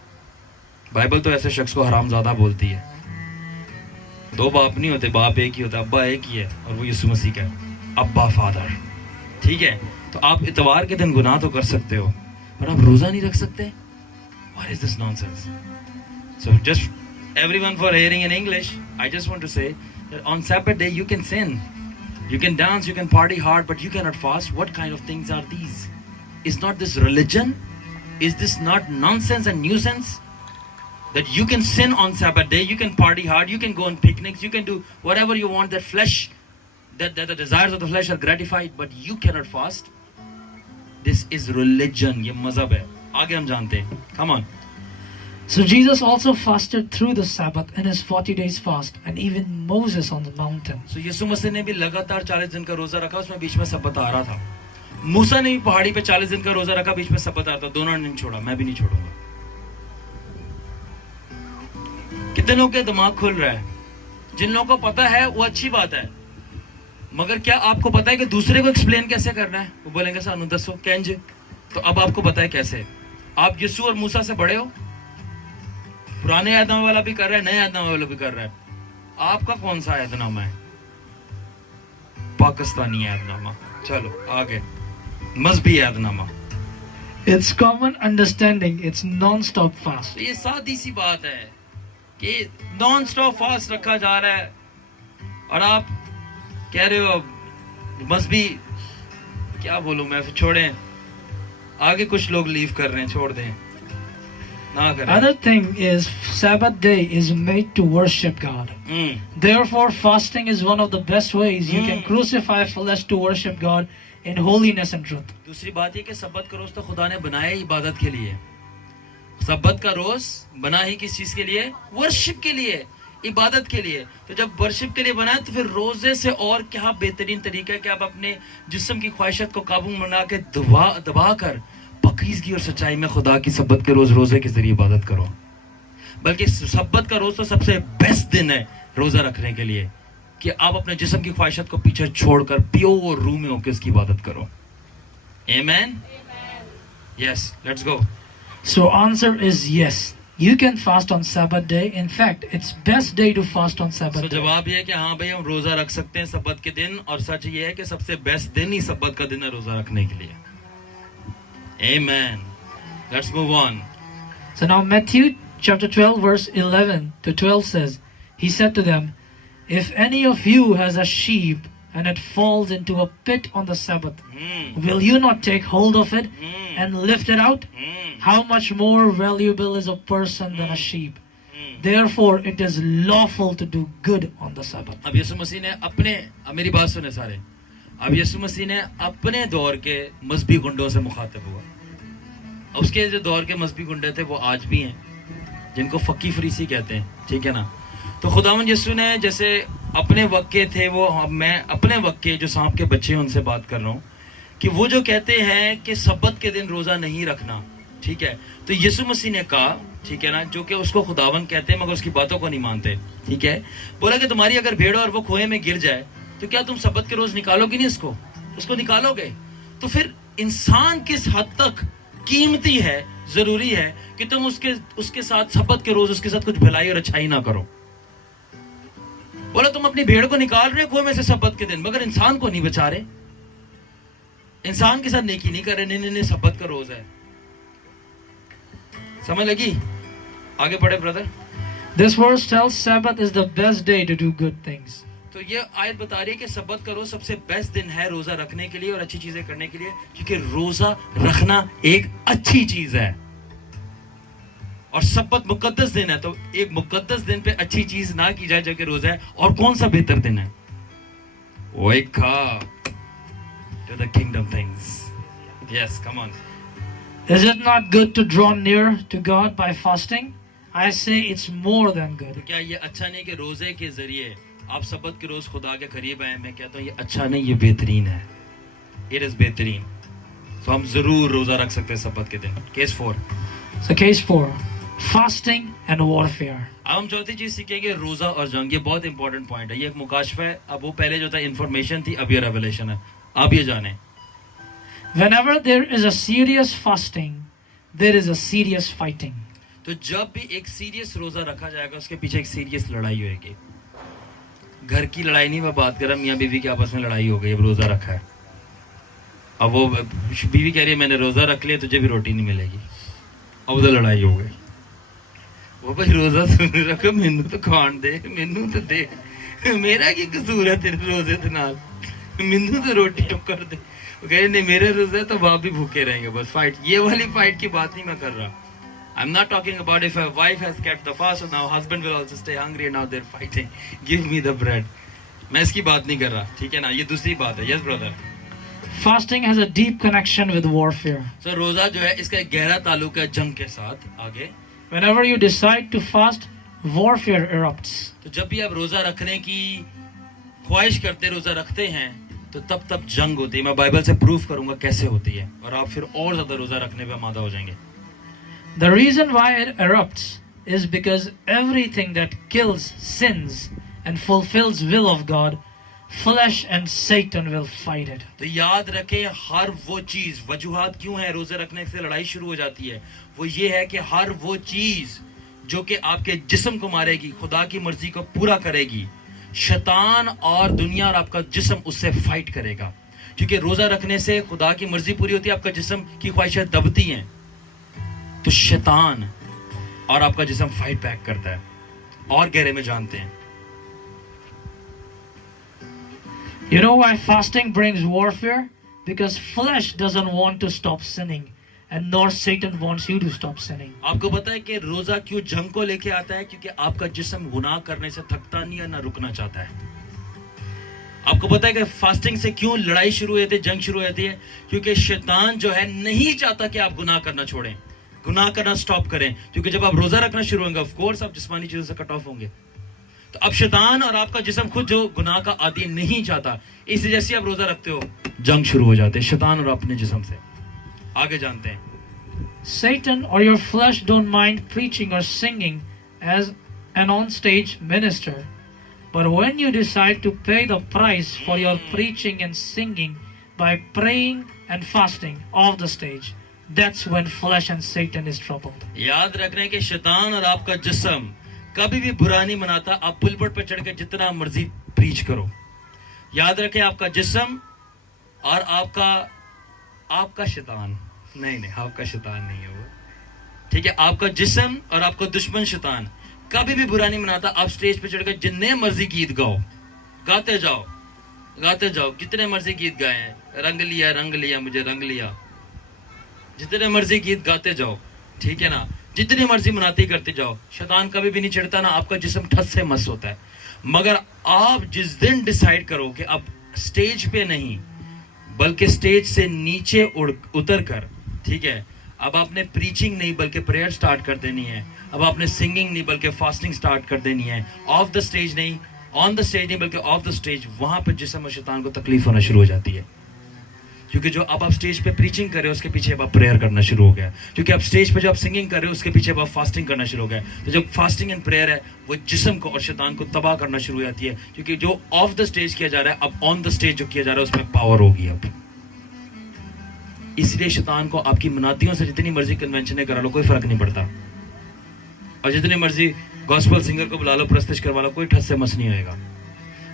बाइबल तो ऐसे शख्स को हरामजादा बोलती है. 2 बाप नहीं होते, बाप एक ही होता है, अब्बा एक ही है, और वो यीशु मसीह का अब्बा फादर. ठीक है, तो आप इतवार के दिन गुनाह तो कर सकते हो, पर आप रोजा नहीं रख सकते. What is this nonsense? So just everyone for hearing in English, I just want to say that on Sabbath day you can sin, you can dance, you can party hard, but you cannot fast. What kind of things are these? Is not this religion? Is this not nonsense and nuisance? That you can sin on Sabbath day, you can party hard, you can go on picnics, you can do whatever you want, that flesh, that the desires of the flesh are gratified, but you cannot fast. This is religion. ये मज़हब है. आगे हम जानते हैं. Come on. So Jesus also fasted through the Sabbath in his 40 days fast, and even Moses on the mountain. So यीशु मसीह ने भी लगातार 40 दिन का रोजा रखा, उसमें बीच में सब्बत आ रहा था. मूसा ने भी पहाड़ी पे 40 दिन का रोजा रखा, बीच में सब्बत आ रहा था. दोनों ने नहीं छोड़ा, मैं भी नहीं छोड़ूंगा. کتنے لوگوں کے دماغ کھل رہا ہے؟ جن لوگوں کو پتا ہے وہ اچھی بات ہے، مگر کیا آپ کو پتا ہے کہ دوسرے کو ایکسپلین کیسے کرنا ہے؟ وہ بولیں گے سانو دسو کینج، تو اب آپ کو پتا ہے کیسے. آپ یسوع اور موسیٰ سے بڑے ہو، پرانے عہد نامے والا بھی کر رہا ہے، نئے عہد نامے والا بھی کر رہا ہے. آپ کا کون سا عہد نامہ ہے؟ پاکستانی عہد نامہ. چلو آگے، مذہبی عہد نامہ. It's common understanding. It's non-stop fast. تو یہ سادی سی بات ہے کہ نان سٹاپ فاسٹ رکھا جا رہا ہے، اور آپ کہہ رہے ہو مذہبی. کیا بولوں میں، پھر چھوڑیں. آگے کچھ لوگ لیو کر رہے ہیں، چھوڑ دیں، نہ کریں. Other thing is Sabbath day is made to worship God. Therefore, fasting is one of the best ways you can crucify flesh to worship God in holiness and truth. دوسری بات یہ کہ سبت کا روز تو خدا نے بنایا ہی عبادت کے لیے. سبت کا روز بنا ہی کس چیز کے لیے؟ ورشپ کے لیے، عبادت کے لیے. تو جب ورشپ کے لیے بنا ہے تو پھر روزے سے اور کیا بہترین طریقہ ہے کہ آپ اپنے جسم کی خواہشات کو قابو میں بنا کے دبا کر پاکیزگی اور سچائی میں خدا کی سبت کے روز روزے کے ذریعے عبادت کرو. بلکہ سبت کا روز تو سب سے بیسٹ دن ہے روزہ رکھنے کے لیے، کہ آپ اپنے جسم کی خواہشات کو پیچھے چھوڑ کر پیور روح میں ہو کے اس کی عبادت کرو. آمین. Yes, let's go. So answer is yes. You can fast on Sabbath day. In fact, it's best day to fast on Sabbath تو day. جواب یہ ہے کہ ہاں بھائی ہم روزہ رکھ سکتے ہیں سبت کے دن، اور سچ یہ ہے کہ سب سے بیسٹ دن ہی سبت کا دن ہے روزہ رکھنے کے لیے. آمین. Let's move on. So now Matthew chapter 12 verse 11 to 12 says, He said to them, If any of you has a sheep and it falls into a pit on the Sabbath, will you not take hold of it and lift it out? How much more valuable is a person than a sheep? Therefore it is lawful to do good on the Sabbath. اب یسوع مسیح نے میری بات سنیں سارے. اب یسوع مسیح نے اپنے دور کے مذہبی گنڈوں سے مخاطب ہوا. اس کے جو دور کے مذہبی گنڈے تھے وہ آج بھی ہیں، جن کو فقی فریسی کہتے ہیں، ٹھیک ہے نا. تو خداوند یسوع نے جیسے اپنے وقت کے تھے، وہ میں اپنے وقت کے جو سانپ کے بچے ہیں ان سے بات کر رہا ہوں، کہ وہ جو کہتے ہیں کہ سبت کے دن روزہ نہیں رکھنا، ٹھیک ہے. تو یسوع مسیح نے کہا، ٹھیک ہے نا، جو کہ اس کو خداوند کہتے ہیں مگر اس کی باتوں کو نہیں مانتے، ٹھیک ہے. بولا کہ تمہاری اگر بھیڑ اور وہ کنویں میں گر جائے تو کیا تم سبت کے روز نکالو گے نہیں؟ اس کو نکالو گے. تو پھر انسان کس حد تک قیمتی ہے، ضروری ہے کہ تم اس کے ساتھ سبت کے روز اس کے ساتھ کچھ بھلائی اور اچھائی نہ کرو. بولا تم اپنی بھیڑ کو نکال رہے کنویں میں سے سبت کے دن، مگر انسان کو نہیں بچا رہے، انسان کے ساتھ نیکی نہیں کر رہے. نہیں سبت کا روز ہے. سمجھ لگی؟ آگے بڑھے برادر. This verse tells Sabbath is the best day to do good things. تو یہ آیت بتا رہی ہے کہ سبت کا روز سب سے بیسٹ دن ہے روزہ رکھنے کے لیے اور اچھی چیزیں کرنے کے لیے، کیونکہ روزہ رکھنا ایک اچھی چیز ہے اور سبت مقدس دن ہے. تو ایک مقدس دن پہ اچھی چیز نہ کی جائے جو کہ روزہ ہے، اور کون سا بہتر دن ہے؟ Wake up to the kingdom things. Yes, come on. Is it not good to draw near to God by fasting? I say it's more than تو good. کیا یہ اچھا نہیں کہ روزے کے ذریعے آپ سبت کے روز خدا کے قریب آئیں؟ میں کہتا ہوں یہ اچھا نہیں، یہ بہترین ہے. It is بہترین. تو ہم ضرور روزہ رکھ سکتے ہیں سبت کے دن. Case 4. So case 4, fasting and warfare. اب ہم چوتھی چیز سیکھیں گے روزہ اور جنگ. یہ بہت امپورٹنٹ پوائنٹ ہے. یہ ایک مکاشفہ ہے. اب وہ پہلے جو تھا انفارمیشن تھی، اب یہ ریویلیشن ہے. آپ یہ جانیں. Whenever there is a serious fasting, there is a serious fighting. تو جب بھی ایک سیریس روزہ رکھا جائے گا اس کے پیچھے ایک سیریس لڑائی ہوئے گی. گھر کی لڑائی نہیں میں بات کر رہا، میاں بیوی کے آپس میں لڑائی ہو گئی، اب روزہ رکھا ہے. اب وہ بیوی کہہ رہی ہے میں نے روزہ رکھ لیا، تجھے بھی روٹی نہیں ملے گی. اب ادھر لڑائی ہو گئی. وہ بھائی روزہ رکھو، مینو تو کھان دے، مینو تو دے، میرا کی قصور ہے تیرے روزے کے نال، مینو تو روٹی کر دے. وہ کہہ رہے نہیں میرے روزہ ہے تو باپ بھی بھوکے رہیں گے. بس فائٹ، یہ والی فائٹ کی بات نہیں میں کر رہا. I'm not talking about if a wife has kept the fast and now husband will also stay hungry and now they're fighting. Give me the bread. میں اس کی بات نہیں کر رہا، ٹھیک ہے نا. یہ دوسری بات ہے. Yes brother. Fasting has a deep connection with warfare. So روزہ جو ہے اس کا ایک گہرا تعلق ہے جنگ کے ساتھ. آگے Whenever you decide to fast, warfare erupts. تو جب بھی آپ روزہ رکھنے کی خواہش کرتے، روزہ رکھتے ہیں، تو تب جنگ ہوتی ہے. میں بائبل سے پروف کروں گا کیسے ہوتی ہے، اور آپ پھر اور زیادہ روزہ رکھنے پہ آمادہ ہو جائیں گے. The reason why it erupts is because everything that kills sins and fulfills will of God, flesh and Satan will fight it. تو یاد رکھیں ہر وہ چیز, وجوہات کیوں ہے روزے رکھنے سے لڑائی شروع ہو جاتی ہے, وہ یہ ہے کہ ہر وہ چیز جو کہ آپ کے جسم کو مارے گی, خدا کی مرضی کو پورا کرے گی, شیطان اور دنیا اور آپ کا جسم اس سے فائٹ کرے گا. کیونکہ روزہ رکھنے سے خدا کی مرضی پوری ہوتی ہے, آپ کا جسم کی خواہشیں دبتی ہیں, تو شیطان اور آپ کا جسم فائٹ بیک کرتا ہے. اور گہرے میں جانتے ہیں, You know why fasting brings warfare? Because flesh doesn't want to stop sinning, and nor Satan wants you to stop sinning. آپ کو پتا ہے کہ روزہ کیوں جنگ کو لے کے آتا ہے؟ کیونکہ آپ کا جسم گناہ کرنے سے تھکتا نہیں ہے, نہ رکنا چاہتا ہے. آپ کو پتا ہے کہ فاسٹنگ سے کیوں لڑائی شروع ہوتی ہے, جنگ شروع ہوتی ہے؟ کیونکہ شیطان جو ہے نہیں چاہتا کہ آپ گناہ کرنا چھوڑیں, گناہ کرنا سٹاپ کریں. کیونکہ جب آپ روزہ رکھنا شروع ہوں گے, آف کورس آپ جسمانی چیزوں سے کٹ آف ہوں گے. تو اب شیطان اور آپ کا جسم خود جو گناہ کا عادی نہیں چاہتا, اس لیے جیسے آپ روزہ رکھتے ہو جنگ شروع ہو جاتے ہیں شیطان اور اپنے جسم سے. آگے جانتے ہیں, Satan or your flesh don't mind preaching or singing as an on-stage minister. But when you decide to pay the price for your preaching and singing by praying and fasting off the stage, that's when flesh and Satan is troubled. یاد رکھنا ہے کہ شیطان اور آپ کا جسم کبھی بھی برا نہیں مناتا. آپ پلپٹ پہ چڑھ کے جتنا مرضی پریچ کرو, یاد رکھیں آپ کا جسم اور آپ کا شیطان نہیں, آپ کا شیطان نہیں ہے وہ, ٹھیک ہے, آپ کا جسم اور آپ کا دشمن شیطان کبھی بھی برا نہیں مناتا. آپ سٹیج پہ چڑھ کے جتنے مرضی گیت گاؤ, گاتے جاؤ, جتنے مرضی گیت گائے ہیں, رنگ لیا مجھے رنگ لیا, جتنے مرضی گیت گاتے جاؤ, ٹھیک ہے نا, جتنی مرضی مناتی کرتے جاؤ. شیطان کبھی بھی نہیں چڑھتا, نا آپ کا جسم ٹھس سے مس ہوتا ہے. مگر آپ جس دن ڈیسائیڈ کرو کہ اب سٹیج پہ نہیں بلکہ سٹیج سے نیچے اتر کر, ٹھیک ہے, اب آپ نے پریچنگ نہیں بلکہ پریئر سٹارٹ کر دینی ہے, اب آپ نے سنگنگ نہیں بلکہ فاسٹنگ سٹارٹ کر دینی ہے, آف دا سٹیج نہیں, آن دا سٹیج نہیں بلکہ آف دا سٹیج, وہاں پہ جسم اور شیطان کو تکلیف ہونا شروع ہو جاتی ہے. کیونکہ جو اب آپ سٹیج پہ پریچنگ کر رہے ہو اس کے پیچھے اب آپ پریئر کرنا شروع ہو گیا, کیونکہ اب سٹیج پہ جو آپ سنگنگ کر رہے ہو اس کے پیچھے اب آپ فاسٹنگ کرنا شروع ہو گیا. تو جب فاسٹنگ اینڈ پریئر ہے وہ جسم کو اور شیطان کو تباہ کرنا شروع ہو جاتی ہے, کیونکہ جو آف دا سٹیج کیا جا رہا ہے اب آن دا سٹیج جو کیا جا رہا ہے اس میں پاور ہوگی. اب اس لیے شیطان کو آپ کی منادیوں سے جتنی مرضی کنونشنیں کرا لو کوئی فرق نہیں پڑتا, اور جتنے مرضی گاسپل سنگر کو بلا لو, پرستش کروا لو, کوئی ٹھس سے مس نہیں ہوئے گا.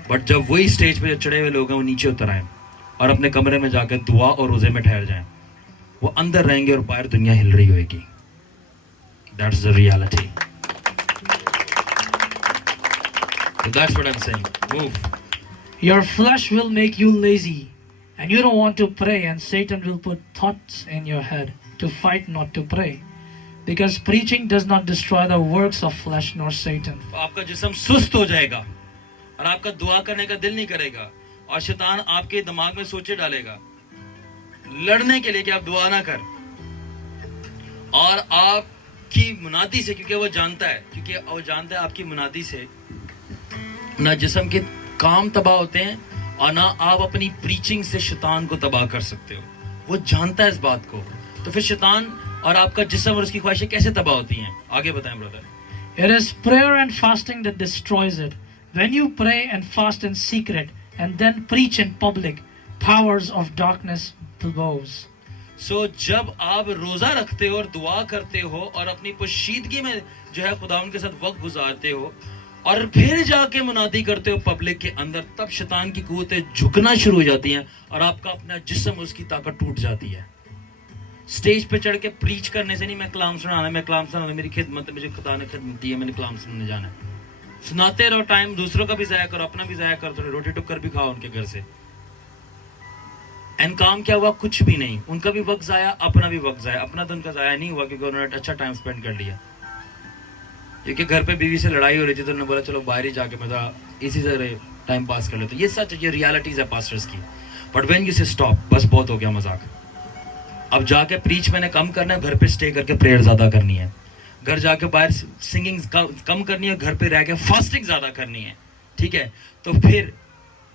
بٹ جب وہی سٹیج پہ جو چڑھے ہوئے لوگ ہیں وہ نیچے اتر آئیں اور اپنے کمرے میں جا کے دعا اور روزے میں ٹھہر جائیں, وہ اندر رہیں گے اور باہر دنیا ہل رہی ہوئے گی. That's the reality. That's what I'm saying. Move. Your flesh will make you lazy, and you don't want to pray, and Satan will put thoughts in your head to fight not to pray. Because preaching does not destroy the works of flesh nor Satan. تو آپ کا جسم سست ہو جائے گا اور آپ کا دعا کرنے کا دل نہیں کرے گا, اور شیطان آپ کے دماغ میں سوچے ڈالے گا لڑنے کے لیے کہ آپ دعا نہ کر. اور آپ کی منادی سے, کیونکہ وہ جانتا ہے آپ کی منادی سے نہ جسم کے کام تباہ ہوتے ہیں اور نہ آپ اپنی پریچنگ سے شیطان کو تباہ کر سکتے ہو. وہ جانتا ہے اس بات کو, تو پھر شیطان اور آپ کا جسم اور اس کی خواہشیں کیسے تباہ ہوتی ہیں؟ آگے بتائیں برادر. It is prayer and fasting that destroys it. When you pray and fast in secret and then preach in public, powers of darkness bows. So جب آپ روزہ رکھتے ہو اور دعا کرتے ہو اور اپنی پوشیدگی میں جو ہے خداوند کے ساتھ وقت گزارتے ہو اور پھر جا کے منادی کرتے ہو پبلک کے اندر, تب شیطان کی قوتیں جھکنا شروع ہو جاتی ہیں اور آپ کا اپنا جسم اس کی طاقت ٹوٹ جاتی ہے. سٹیج پہ چڑھ کے پریچ کرنے سے نہیں, میں کلام سنانا, میری خدمت, مجھے خدا نے خدمت دی ہے, میں نے کلام سننے جانا ہے. سناتے رہو, ٹائم دوسروں کا بھی ضائع کرو, اپنا بھی ضائع کرو, تھوڑے روٹی ٹکر بھی کھاؤ ان کے گھر سے. اینڈ کام کیا ہوا؟ کچھ بھی نہیں. ان کا بھی وقت ضائع, اپنا بھی وقت ضائع. اپنا تو ان کا ضائع نہیں ہوا کیونکہ انہوں نے اچھا ٹائم اسپینڈ کر لیا. کیونکہ گھر پہ بیوی سے لڑائی ہو رہی تھی تو انہوں نے بولا چلو باہر ہی جا کے میں اسی سے ٹائم پاس کر لیتے. یہ سچ, یہ ریالٹیز ہے پاسٹرز کی. بٹ وین یو سے اسٹاپ, بس بہت ہو گیا مذاق. اب جا کے پریچ میں نے کم کرنا ہے, گھر پہ اسٹے کر کے پریئر زیادہ کرنی ہے. گھر جا کے باہر سنگنگ کم کرنی ہے, گھر پہ رہ کے فاسٹنگ زیادہ کرنی ہے. ٹھیک ہے, تو پھر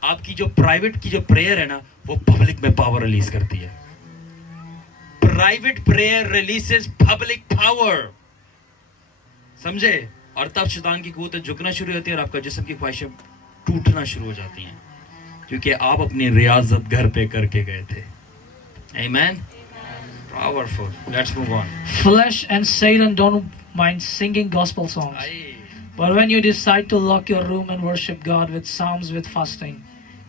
آپ کی جو پرائیویٹ کی جو پریئر ہے نا وہ پبلک میں پاور ریلیز کرتی ہے. Private prayer releases public power. سمجھے؟ اور تب شیطان کی قوتیں جھکنا شروع ہوتی ہیں اور آپ کا جسم کی خواہشیں ٹوٹنا شروع ہو جاتی ہیں، کیونکہ آپ اپنی ریاضت گھر پہ کر کے گئے تھے. Amen. Powerful. Let's move on. Flesh and Satan don't mind singing gospel songs. But when you decide to lock your room and worship God with psalms, with fasting,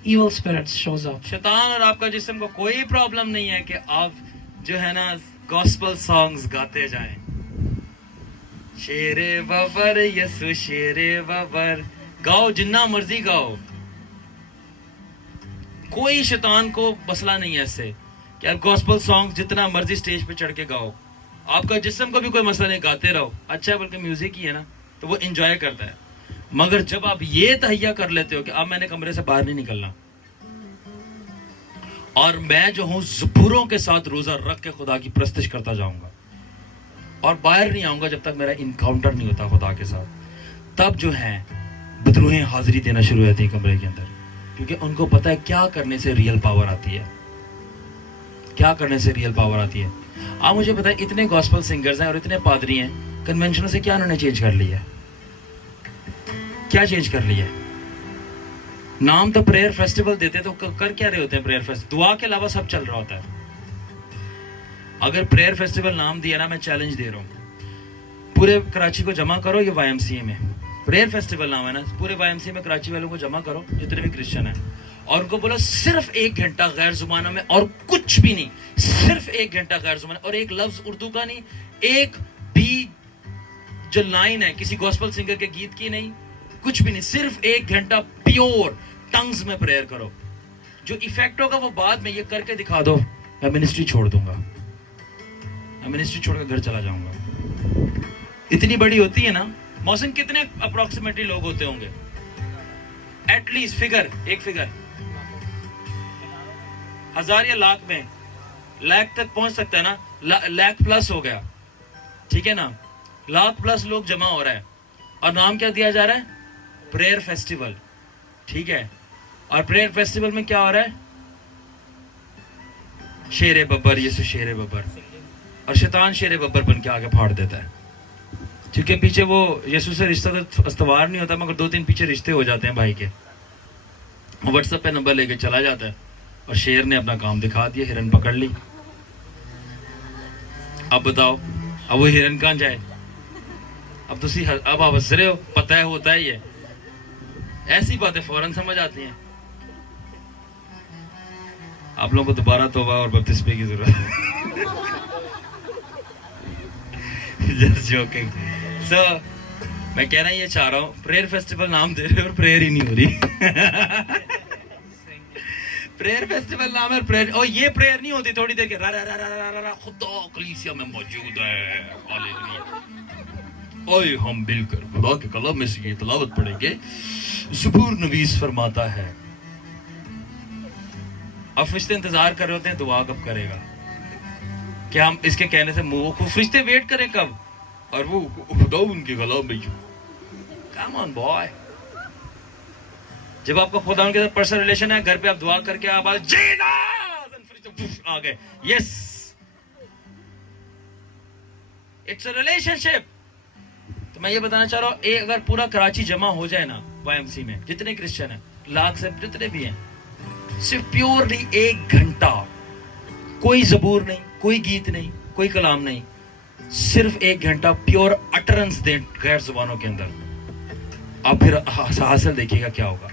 evil spirits shows up. شیطان اور آپ کا جسم کو کوئی problem نہیں ہے کہ آپ جو ہے نا گاسپل سانگز گاتے جائیں. شیر ببر یسو شیر ببر گاؤ، جنہ مرضی گاؤ. کوئی شیطان کو مسئلہ نہیں ہے اس سے کہ آپ گاسپل سانگ جتنا مرضی سٹیج پہ چڑھ کے گاؤ. آپ کا جسم کو بھی کوئی مسئلہ نہیں، گاتے رہو. اچھا ہے، بلکہ میوزک ہی ہے نا تو وہ انجوائے کرتا ہے. مگر جب آپ یہ تہیا کر لیتے ہو کہ اب میں نے کمرے سے باہر نہیں نکلنا اور میں جو ہوں زبوروں کے ساتھ روزہ رکھ کے خدا کی پرستش کرتا جاؤں گا اور باہر نہیں آؤں گا جب تک میرا انکاؤنٹر نہیں ہوتا خدا کے ساتھ، تب جو ہے بدروہیں حاضری دینا شروع ہوتی ہیں کمرے کے اندر، کیونکہ ان کو پتہ ہے کیا کرنے سے ریئل پاور آتی ہے. کیا کرنے سے ریئل پاور آتی ہے. آپ مجھے بتائیں، اتنے گاسپل سنگرز ہیں اور اتنے پادری ہیں، کنونشنوں سے کیا انہوں نے چینج کر لیا ہے؟ کیا چینج کر لیا ہے؟ نام تو پریئر فیسٹیول دیتے تو کر کیا رہے ہوتے ہیں؟ پریئر فیسٹیول دعا کے علاوہ سب چل رہا ہوتا ہے. اگر پریئر فیسٹیول نام دیا نا، میں چیلنج دے رہا ہوں، پورے کراچی کو جمع کرو، یہ YMCA میں پریئر فیسٹیول نام ہے نا، پورے YMCA میں کراچی والوں کو جمع کرو جتنے بھی کرسچن ہیں، اور ان کو بولو صرف 1 گھنٹہ غیر زبانوں میں اور کچھ بھی نہیں، صرف 1 گھنٹہ غیر زبانوں، اور ایک لفظ اردو کا نہیں، ایک بھی جو لائن ہے کسی گاسپل سنگر کے گیت کی نہیں، کچھ بھی نہیں، صرف 1 گھنٹہ پیور ٹنگز میں پریئر کرو. جو ایفیکٹ ہوگا وہ بعد میں یہ کر کے دکھا دو، میں منسٹری چھوڑ دوں گا، میں منسٹری چھوڑ کے گھر چلا جاؤں گا. اتنی بڑی ہوتی ہے نا. محسن کتنے اپروکسیمیٹلی لوگ ہوتے ہوں گے؟ ایٹ لیسٹ فگر، ایک فگر 1000 یا لاکھ میں، لاکھ تک پہنچ سکتا ہے نا، لاکھ پلس ہو گیا، ٹھیک ہے نا، لاکھ پلس لوگ جمع ہو رہا ہے اور نام کیا دیا جا رہا ہے؟ Prayer festival. ٹھیک ہے، اور پریئر فیسٹیول میں کیا ہو رہا ہے؟ شیر ببر یسو شیر ببر، اور شیطان شیر ببر بن کے آگے پھاڑ دیتا ہے، کیونکہ پیچھے وہ یسوع سے رشتہ تو استوار نہیں ہوتا، مگر 2-3 پیچھے رشتے ہو جاتے ہیں بھائی کے. واٹس ایپ پہ نمبر لے کے چلا جاتا ہے اور شیر نے اپنا کام دکھا دیا، ہرن پکڑ لی. اب بتاؤ، اب وہ ہرن کہاں جائے؟ اب آپ ہنس رہے ہو، پتہ ہے ہوتا ہے یہ، ایسی باتیں فوراً سمجھ آتی ہیں. آپ لوگوں کو دوبارہ توبہ اور بپتسمے کی ضرورت ہے. Just joking. So, میں کہنا یہ چاہ رہا ہوں، پریئر فیسٹیول نام دے رہے اور پریئر ہی نہیں ہو رہی. پریئر فیسٹیول نام ہے پریئر، اور یہ پریئر نہیں ہوتی تھوڑی دیر کے را را را را را را خدا کلیسیا میں موجود ہے، ہاللیلویا. اوئے ہم مل کر خدا کے کلام میں سے یہ تلاوت پڑھیں گے. زبور نویس فرماتا ہے، اب فرشتے انتظار کر رہے ہوتے ہیں دعا کب کرے گا، کہ ہم اس کے کہنے سے وہ فرشتے ویٹ کریں کب، اور وہ خدا ان کے کلام میں کم آن بوائے. جب آپ کا خدا ان کے ساتھ پرسنل ریلیشن ہے، گھر پہ آپ دعا کر کے آپ آ گئے، یس اٹس اے ریلیشن شپ. تو میں یہ بتانا چاہ رہا ہوں، اگر پورا کراچی جمع ہو جائے نا YMCA میں، جتنے کرسچن ہیں، لاکھ سے جتنے بھی ہیں، صرف پیورلی 1 گھنٹہ، کوئی زبور نہیں، کوئی گیت نہیں، کوئی کلام نہیں، صرف 1 گھنٹہ پیور اٹرنس دیں غیر زبانوں کے اندر، آپ پھر حاصل دیکھیے گا کیا ہوگا.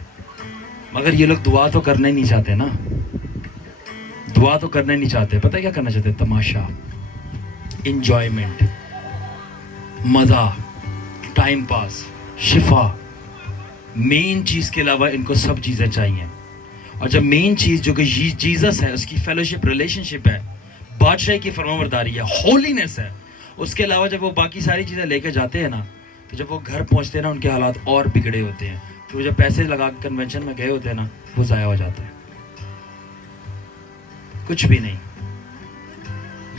مگر یہ لوگ دعا تو کرنا ہی نہیں چاہتے نا، دعا تو کرنا ہی نہیں چاہتے. پتہ کیا کرنا چاہتے؟ تماشا، انجوائمنٹ، مزہ، ٹائم پاس، شفا. مین چیز کے علاوہ ان کو سب چیزیں چاہیے. اور جب مین چیز جو کہ جیزس ہے، اس کی فیلوشپ، ریلیشن شپ ہے، بادشاہی کی فرمانبرداری ہے، ہولینس ہے، اس کے علاوہ جب وہ باقی ساری چیزیں لے کے جاتے ہیں نا، تو جب وہ گھر پہنچتے ہیں نا، ان کے حالات اور بگڑے ہوتے ہیں. تو وہ جب پیسے لگا کے کنونشن میں گئے ہوتے ہیں نا، وہ ضائع ہو جاتے ہیں، کچھ بھی نہیں.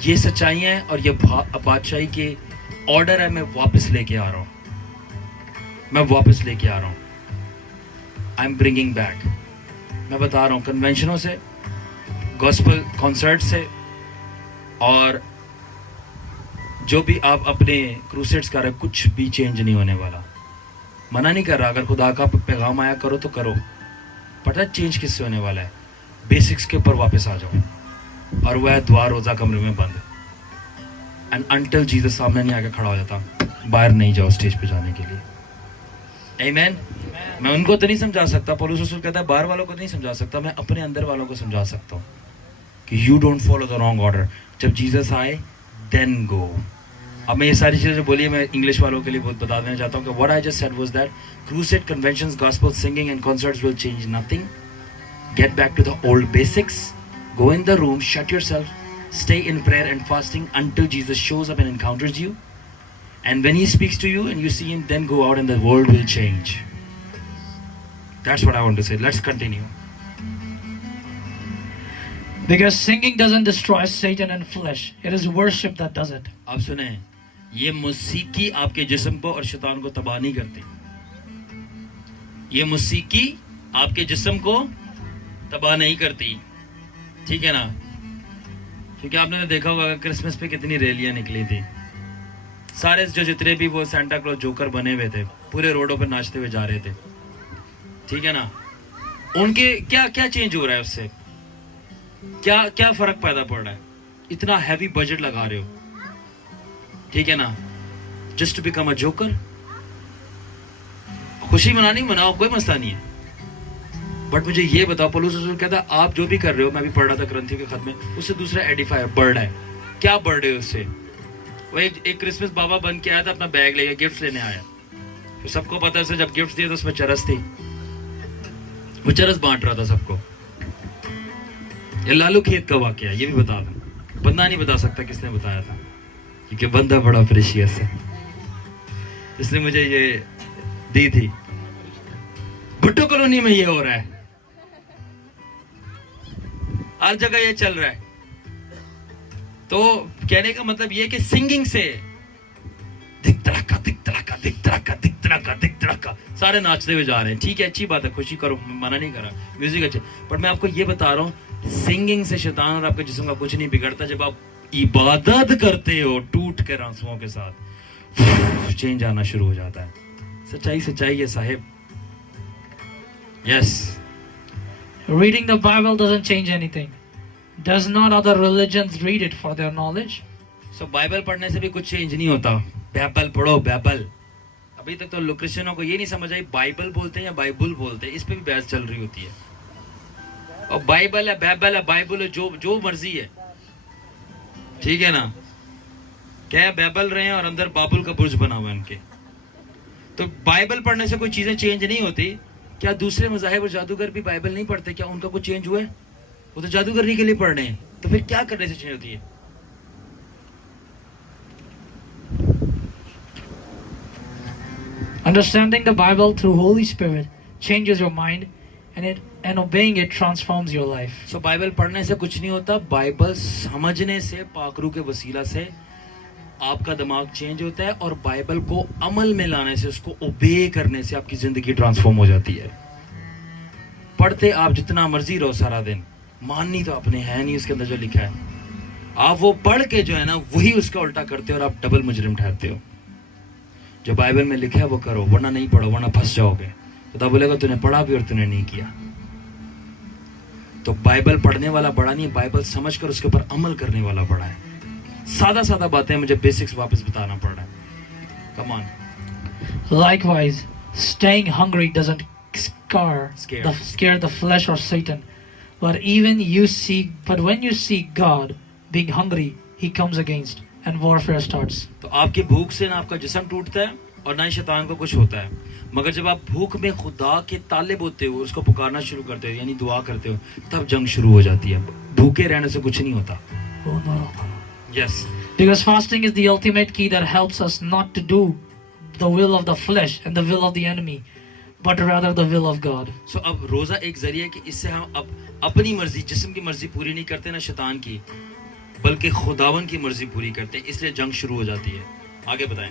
یہ سچائی ہے اور یہ بادشاہی کے آرڈر ہے. میں واپس لے کے آ رہا ہوں، میں واپس لے کے آ رہا ہوں. I am bringing back. میں بتا رہا ہوں، کنونشنوں سے، گاسپل کنسرٹ سے، اور जो भी आप अपने क्रूसेड्स कर रहे हो, कुछ भी चेंज नहीं होने वाला. मना नहीं कर रहा, अगर खुदा का पैगाम आया करो तो करो. पता है चेंज किससे होने वाला है? बेसिक्स के ऊपर वापस आ जाओ. और वह है दुआ रोज़ा कमरे में बंद. एंड अंटिल जीसस सामने नहीं आके खड़ा हो जाता, बाहर नहीं जाओ स्टेज पे जाने के लिए. आमीन. मैं उनको तो नहीं समझा सकता, पौलुस रसूल कहता है बाहर वालों को नहीं समझा सकता, मैं अपने अंदर वालों को समझा सकता हूँ कि you don't follow the wrong order. जब जीसस आए देन गो. अब मैं ये सारी चीज़ें बोली मैं इंग्लिश वालों के लिए बहुत बता देना चाहता हूँ कि what I just said was that crusade conventions, gospel singing and concerts will change nothing. Get back to the old basics. Go in the room, shut yourself, stay in prayer and fasting until Jesus shows up and encounters you. And when he speaks to you and you see him, then go out and the world will change. That's what I want to say. Let's continue. Because singing doesn't destroy Satan and flesh. It is worship that does it. आप सुने, ये मौसीकी आपके जिस्म को और शैतान को तबाह नहीं करती. ये मौसीकी आपके जिस्म को तबाह नहीं करती. ठीक है ना? क्योंकि आपने तो देखा होगा क्रिसमस पे कितनी रैलियां निकली थी. सारे जो जितने भी वो सेंटा क्लॉज जोकर बने हुए थे पूरे रोडों पर नाचते हुए जा रहे थे. ठीक है ना? उनके क्या क्या चेंज हो रहा है उससे? क्या क्या फर्क पैदा पड़ रहा है? इतना हैवी बजट लगा रहे हो. ठीक है ना? Just to become a joker. खुशी मनानी मनाओ, कोई मसला नहीं है. बट मुझे ये बताओ, पौलुस रसूल कहता है आप जो भी कर रहे हो, मैं भी पढ़ रहा था करंथियों के खत में, उससे दूसरा एडिफायर बढ़ है. क्या बढ़ रहे हो उससे? वो एक क्रिसमस बाबा बन के आया था, अपना बैग लेके गिफ्ट लेने आया. तो सबको पता है जब गिफ्ट दिए तो उसमें चरस थी. वो चरस बांट रहा था सबको. ये लालू खेत का वाकया, ये भी बता दूं. बंदा नहीं बता सकता किसने बताया था, क्योंकि बंदा बड़ा प्रेशियस है, इसने मुझे ये दी थी. भुट्टो कॉलोनी में ये हो रहा है, हर जगह ये चल रहा है. तो कहने का मतलब ये कि सिंगिंग से दिक तड़का दिक तड़का दिक तड़का दिक तड़का दिक तड़का सारे नाचते हुए जा रहे हैं. ठीक है, अच्छी बात है, खुशी करो, मना नहीं कर रहा, म्यूजिक अच्छे. पर मैं आपको ये बता रहा हूँ, सिंगिंग से शैतान और आपके जिस्म का कुछ नहीं बिगड़ता. जब आप इबादत करते हो टूट कर आंसुओं के साथ, चेंज आना शुरू हो जाता है. सच्चाई सच्चाई है Sahib. Yes. Reading the Bible doesn't change anything. Does not other religions read it for their knowledge? So Bible पढ़ने से भी कुछ चेंज नहीं होता. बाइबल पढ़ो, बाइबल. अभी तक तो लोग क्रिश्चियनों को ये नहीं समझ आई बाइबल बोलते हैं या बाइबल बोलते हैं. इस पे भी बहस चल रही होती है. और बाइबल है, बाइबल है, बाइबल है, जो मर्जी है. ठीक है ना? क्या बाइबल रहे हैं और अंदर बाबुल का बुर्ज बना हुआ है उनके. तो बाइबल पढ़ने से कोई चीजें चेंज नहीं होती. क्या दूसरे मज़ाहिब और जादूगर भी बाइबल नहीं पढ़ते? क्या उनका कुछ चेंज हुआ है? वो तो जादूगरनी के लिए पढ़ रहे हैं. तो फिर क्या करने से चेंज होती है? Understanding the Bible through Holy Spirit changes your mind, and obeying it transforms your life. So Bible पढ़ने से कुछ नहीं होता. बाइबल समझने से, पाकरू के वसीला से आपका दिमाग चेंज होता है, और बाइबल को अमल में लाने से, उसको ओबे करने से आपकी जिंदगी ट्रांसफॉर्म हो जाती है. पढ़ते आप जितना मर्जी रहो सारा दिन, माननी तो अपने है नहीं उसके अंदर जो लिखा है. आप वो पढ़ के जो है ना वही उसका उल्टा करते हो और आप डबल मुजरिम ठहरते हो. जो बाइबल में लिखा है वो करो, वरना नहीं पढ़ो, वरना फंस जाओगे. खुदा बोलेगा तूने पढ़ा भी और तूने नहीं किया. तो बाइबल पढ़ने वाला बड़ा नहीं, बाइबल समझ कर उसके ऊपर अमल करने वाला बड़ा है. सादा सादा बातें मुझे बेसिक्स वापस बताना पड़ रहा है. Come on. Likewise, staying hungry doesn't scare the flesh or Satan, but when you see God being hungry, He comes against, and warfare starts. तो आपकी भूख से ना आपका जिस्म टूटता है और ना ही शैतान को कुछ होता है. मगर जब आप भूख में खुदा के तालिब होते हो, उसको पुकारना शुरू करते हो, यानी दुआ करते हो, तब जंग शुरू हो जाती है. भूखे रहने से कुछ नहीं होता. Oh no. Yes. Because fasting is the ultimate key that helps us not to do the will of the flesh and the will of the enemy, but rather the will of God. So अब रोजा एक जरिया कि इससे हम अब अपनी मर्जी, जिस्म की मर्जी पूरी नहीं करते ना शैतान की, बल्कि खुदावन की मर्जी पूरी करते हैं. इसलिए जंग शुरू हो जाती है. आगे बताएं.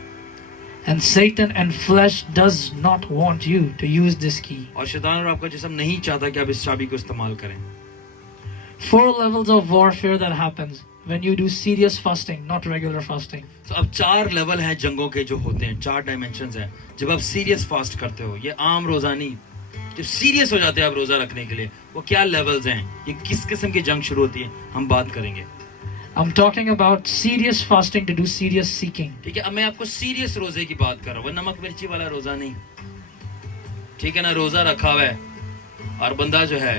And Satan and flesh does not want you to use this key. और शैतान और आपका जिस्म नहीं चाहता कि आप इस चाबी को इस्तेमाल करें. 4 levels of warfare that happens when you do serious fasting, not regular fasting. तो अब 4 लेवल हैं जंगों के जो होते हैं, 4 डायमेंशंस हैं जब आप सीरियस फास्ट करते हो. ये आम रोजा नहीं, जब सीरियस हो जाते हैं आप रोजा रखने के लिए, वो क्या लेवल्स हैं, ये किस किस्म की जंग शुरू होती है, हम बात करेंगे. I'm talking about serious fasting to do serious seeking. ठीक है, अब मैं आपको सीरियस रोजे की बात कर रहा हूँ, वो नमक मिर्ची वाला रोजा नहीं. ठीक है ना, रोजा रखा हुआ है और बंदा जो है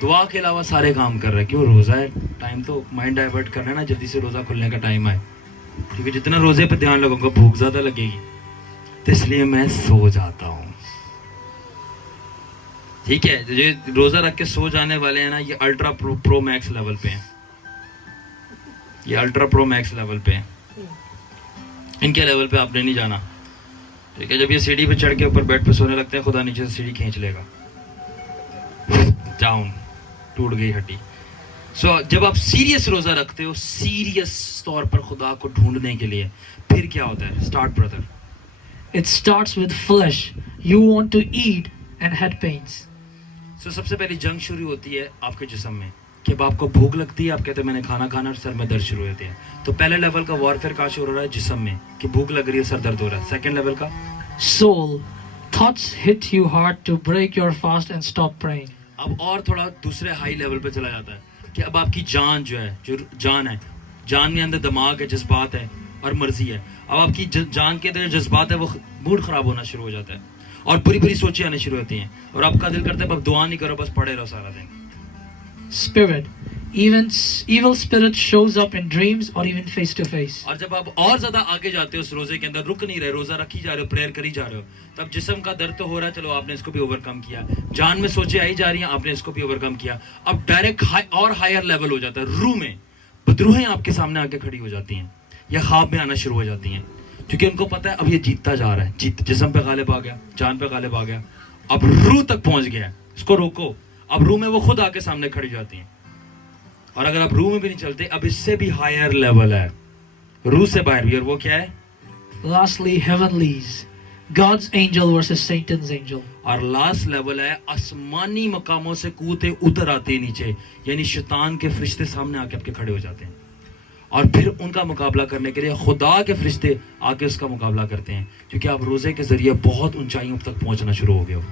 दुआ के अलावा सारे काम कर रहा है. क्यों? रोजा है, टाइम तो माइंड डाइवर्ट करना है ना, जल्दी से रोजा खुलने का टाइम आए. क्योंकि जितना रोजे पे ध्यान लगाऊंगा भूख ज्यादा लगेगी, तो इसलिए मैं सो जाता हूँ. ठीक है, जो ये रोजा रख के सो जाने वाले हैं ना, ये अल्ट्रा प्रो मैक्स लेवल पे हैं. ये अल्ट्रा प्रो मैक्स लेवल पे हैं. इनके लेवल पे आपने नहीं जाना. ठीक है, जब ये सीढ़ी पे चढ़ के ऊपर बेड पे सोने लगते हैं, खुदा नीचे से सीढ़ी खींच लेगा, डाउन, टूट गई हड्डी. सो जब आप सीरियस रोजा रखते हो, सीरियस तौर पर खुदा को ढूंढने के लिए, फिर क्या होता है? Start brother. It starts with flesh. You want to eat and head pains. सो सबसे पहली जंग शुरू होती है आपके जिस्म में, कि अब आपको भूख लगती है, आप कहते हैं मैंने खाना खाना, और सर में दर्द शुरू होते हैं. तो पहले लेवल का वॉरफेयर कहाँ शुरू हो रहा है? जिस्म में, कि भूख लग रही है, सर दर्द हो रहा है. सेकंड लेवल का Soul. Thoughts hit you hard to break your fast and stop praying. अब और थोड़ा दूसरे हाई लेवल पे चला जाता है, कि अब आपकी जान जो है, जो जान है, जान में अंदर दिमाग है, जज्बात है और मर्जी है. अब आपकी जान के अंदर जज्बात है, वो मूड खराब होना शुरू हो जाता है और बुरी बुरी सोचें आने शुरू होती हैं, और आपका दिल करता है अब दुआ नहीं करो, बस पड़े रहो सारा दिन. Spirit. Even evil spirit shows up in dreams or even face to face. और जब आप और ज्यादा आगे जाते हो उस रोजे के अंदर, रुक नहीं रहे, रोजा रखी जा रहे हो, प्रेयर करी जा रहे हो, तब जिस्म का दर्द तो हो रहा है, चलो आपने इसको भी ओवरकम किया. जान में सोचे आई जा रही हैं, आपने इसको भी ओवरकम किया. अब डायरेक्ट और हायर लेवल हो जाता है. रूह में बदरूहें आपके सामने आके खड़ी हो जाती हैं, या ख्वाब में आना शुरू हो जाती हैं, क्योंकि उनको पता है अब ये जीतता जा रहा है. जिस्म पे गालिब आ गया, जान पे गालिब आ गया, अब रूह तक पहुंच गया, इसको रोको. अब रूह में वो खुद आके सामने खड़ी जाती हैं. और अगर आप रूह में भी नहीं चलते, अब इससे भी हायर लेवल है, रूह से बाहर भी, और वो क्या है? Lastly, heavenlies. God's angel versus Satan's angel. और लास्ट लेवल है आसमानी मकामों से कूदते उतर आते हैं नीचे, यानी शैतान के फरिश्ते सामने आके आपके खड़े हो जाते हैं, और फिर उनका मुकाबला करने के लिए खुदा के फरिश्ते आके उसका मुकाबला करते हैं, क्योंकि आप रोजे के जरिए बहुत ऊंचाइयों तक पहुंचना शुरू हो गए हो.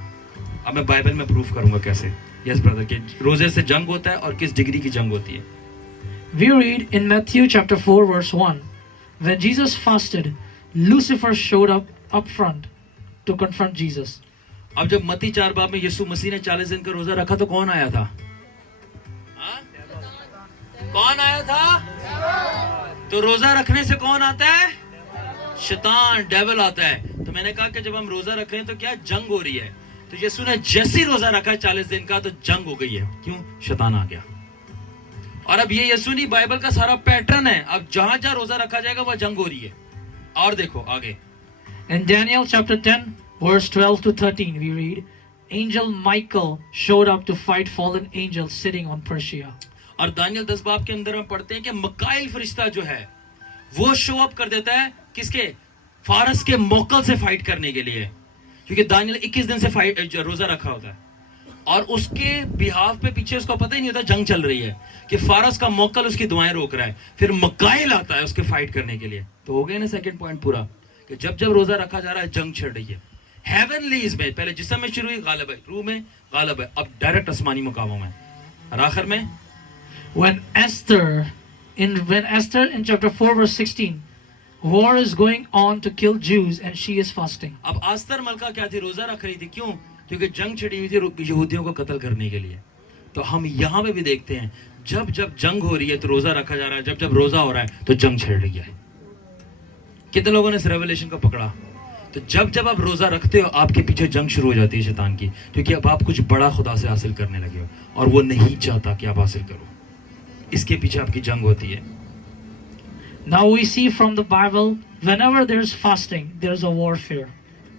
अब मैं बाइबल में प्रूफ करूंगा कैसे. यस ब्रदर, कि रोजे से जंग होता है और किस डिग्री की जंग होती है. We read in Matthew chapter 4 verse 1, when Jesus fasted, Lucifer showed up front to confront Jesus. अब जब मत्ती 4 बाब में यीशु मसीह ने 40 दिन का रोजा रखा, तो कौन आया था? कौन आया था? तो रोजा रखने से कौन आता है? शैतान, डेविल आता है. तो मैंने कहा कि जब हम रोजा रख रहे हैं तो क्या जंग हो रही है. तो यीशु ने जैसे ही रोजा रखा है 40 दिन का, तो जंग हो गई है. क्यों? शैतान आ गया. और अब ये यीशु नहीं, बाइबल का सारा पैटर्न है. अब जहां जहां रोजा रखा जाएगा वह जंग हो रही है. और देखो आगे. In Daniel chapter 10 verse 12 to 13 we read, Angel Michael showed up to fight fallen angels sitting on Persia. और दानियल 10 बाब के अंदर हम पढ़ते हैं कि मकाइल फरिश्ता जो है वो शो अप कर देता है किसके? फारस के मोकल से फाइट करने के लिए, क्योंकि दानियल 21 दिन से रोजा रखा होता है, और उसके बिहाफ पे पीछे उसको पता ही नहीं होता जंग चल रही है, कि फारस का मोकल उसकी दुआएं रोक रहा है. फिर मकाइल आता है उसके फाइट करने के लिए. तो हो गया ना सेकंड पॉइंट पूरा, कि जब जब रोजा रखा जा रहा है जंग छिड़ रही है. हेवनलीज में पहले जिस्म में शुरू हुई, गालिब है. रूह में गालिब है. अब डायरेक्ट आसमानी मुकामों में. और आखिर में When Esther in chapter 4 verse 16, war is going on to kill Jews and she is fasting. अब आस्तर मलका क्या थी? रोजा रख रही थी. क्यों? क्योंकि जंग छिड़ी हुई थी यहूदियों को कत्ल करने के लिए. तो हम यहाँ पे भी देखते हैं, जब जब जंग हो रही है तो रोजा रखा जा रहा है, जब जब रोजा हो रहा है तो जंग छिड़ रही है. कितने लोगों ने इस रेवलेशन को पकड़ा? तो जब जब आप रोजा रखते हो आपके पीछे जंग शुरू हो जाती है शैतान की, क्योंकि अब आप कुछ बड़ा खुदा से हासिल करने लगे हो और वो नहीं चाहता कि आप हासिल करो. इसके पीछे आपकी जंग होती है. Now we see from the Bible, whenever there is fasting, there is a warfare.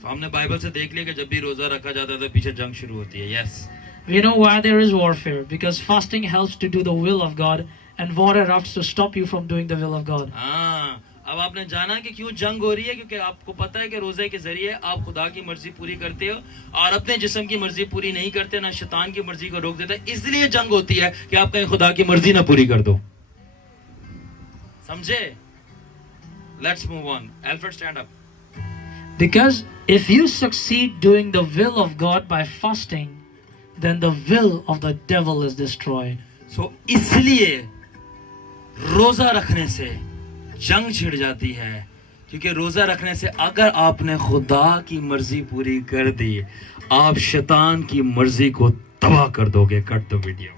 तो हमने बाइबल से देख लिया कि जब भी रोजा रखा जाता है तो पीछे जंग शुरू होती है. Yes. We know why there is warfare, because fasting helps to do the will of God and war erupts to stop you from doing the will of God. हाँ, अब आपने जाना कि क्यों जंग हो रही है, क्योंकि आपको पता है कि रोजे के जरिए आप खुदा की मर्जी पूरी करते हो और अपने जिस्म की मर्जी पूरी नहीं करते, ना शैतान की मर्जी को रोक देता है. इसलिए जंग होती है कि आप कहीं खुदा की मर्जी ना पूरी कर दो. समझे? Let's move on. Alfred, stand up. Because if you succeed doing the will of God by fasting, then the will of the devil is destroyed. So इसलिए रोजा रखने से जंग छिड़ जाती है, क्योंकि रोजा रखने से अगर आपने खुदा की मर्जी पूरी कर दी, आप शैतान की मर्जी को तबाह कर दोगे. कट दो वीडियो.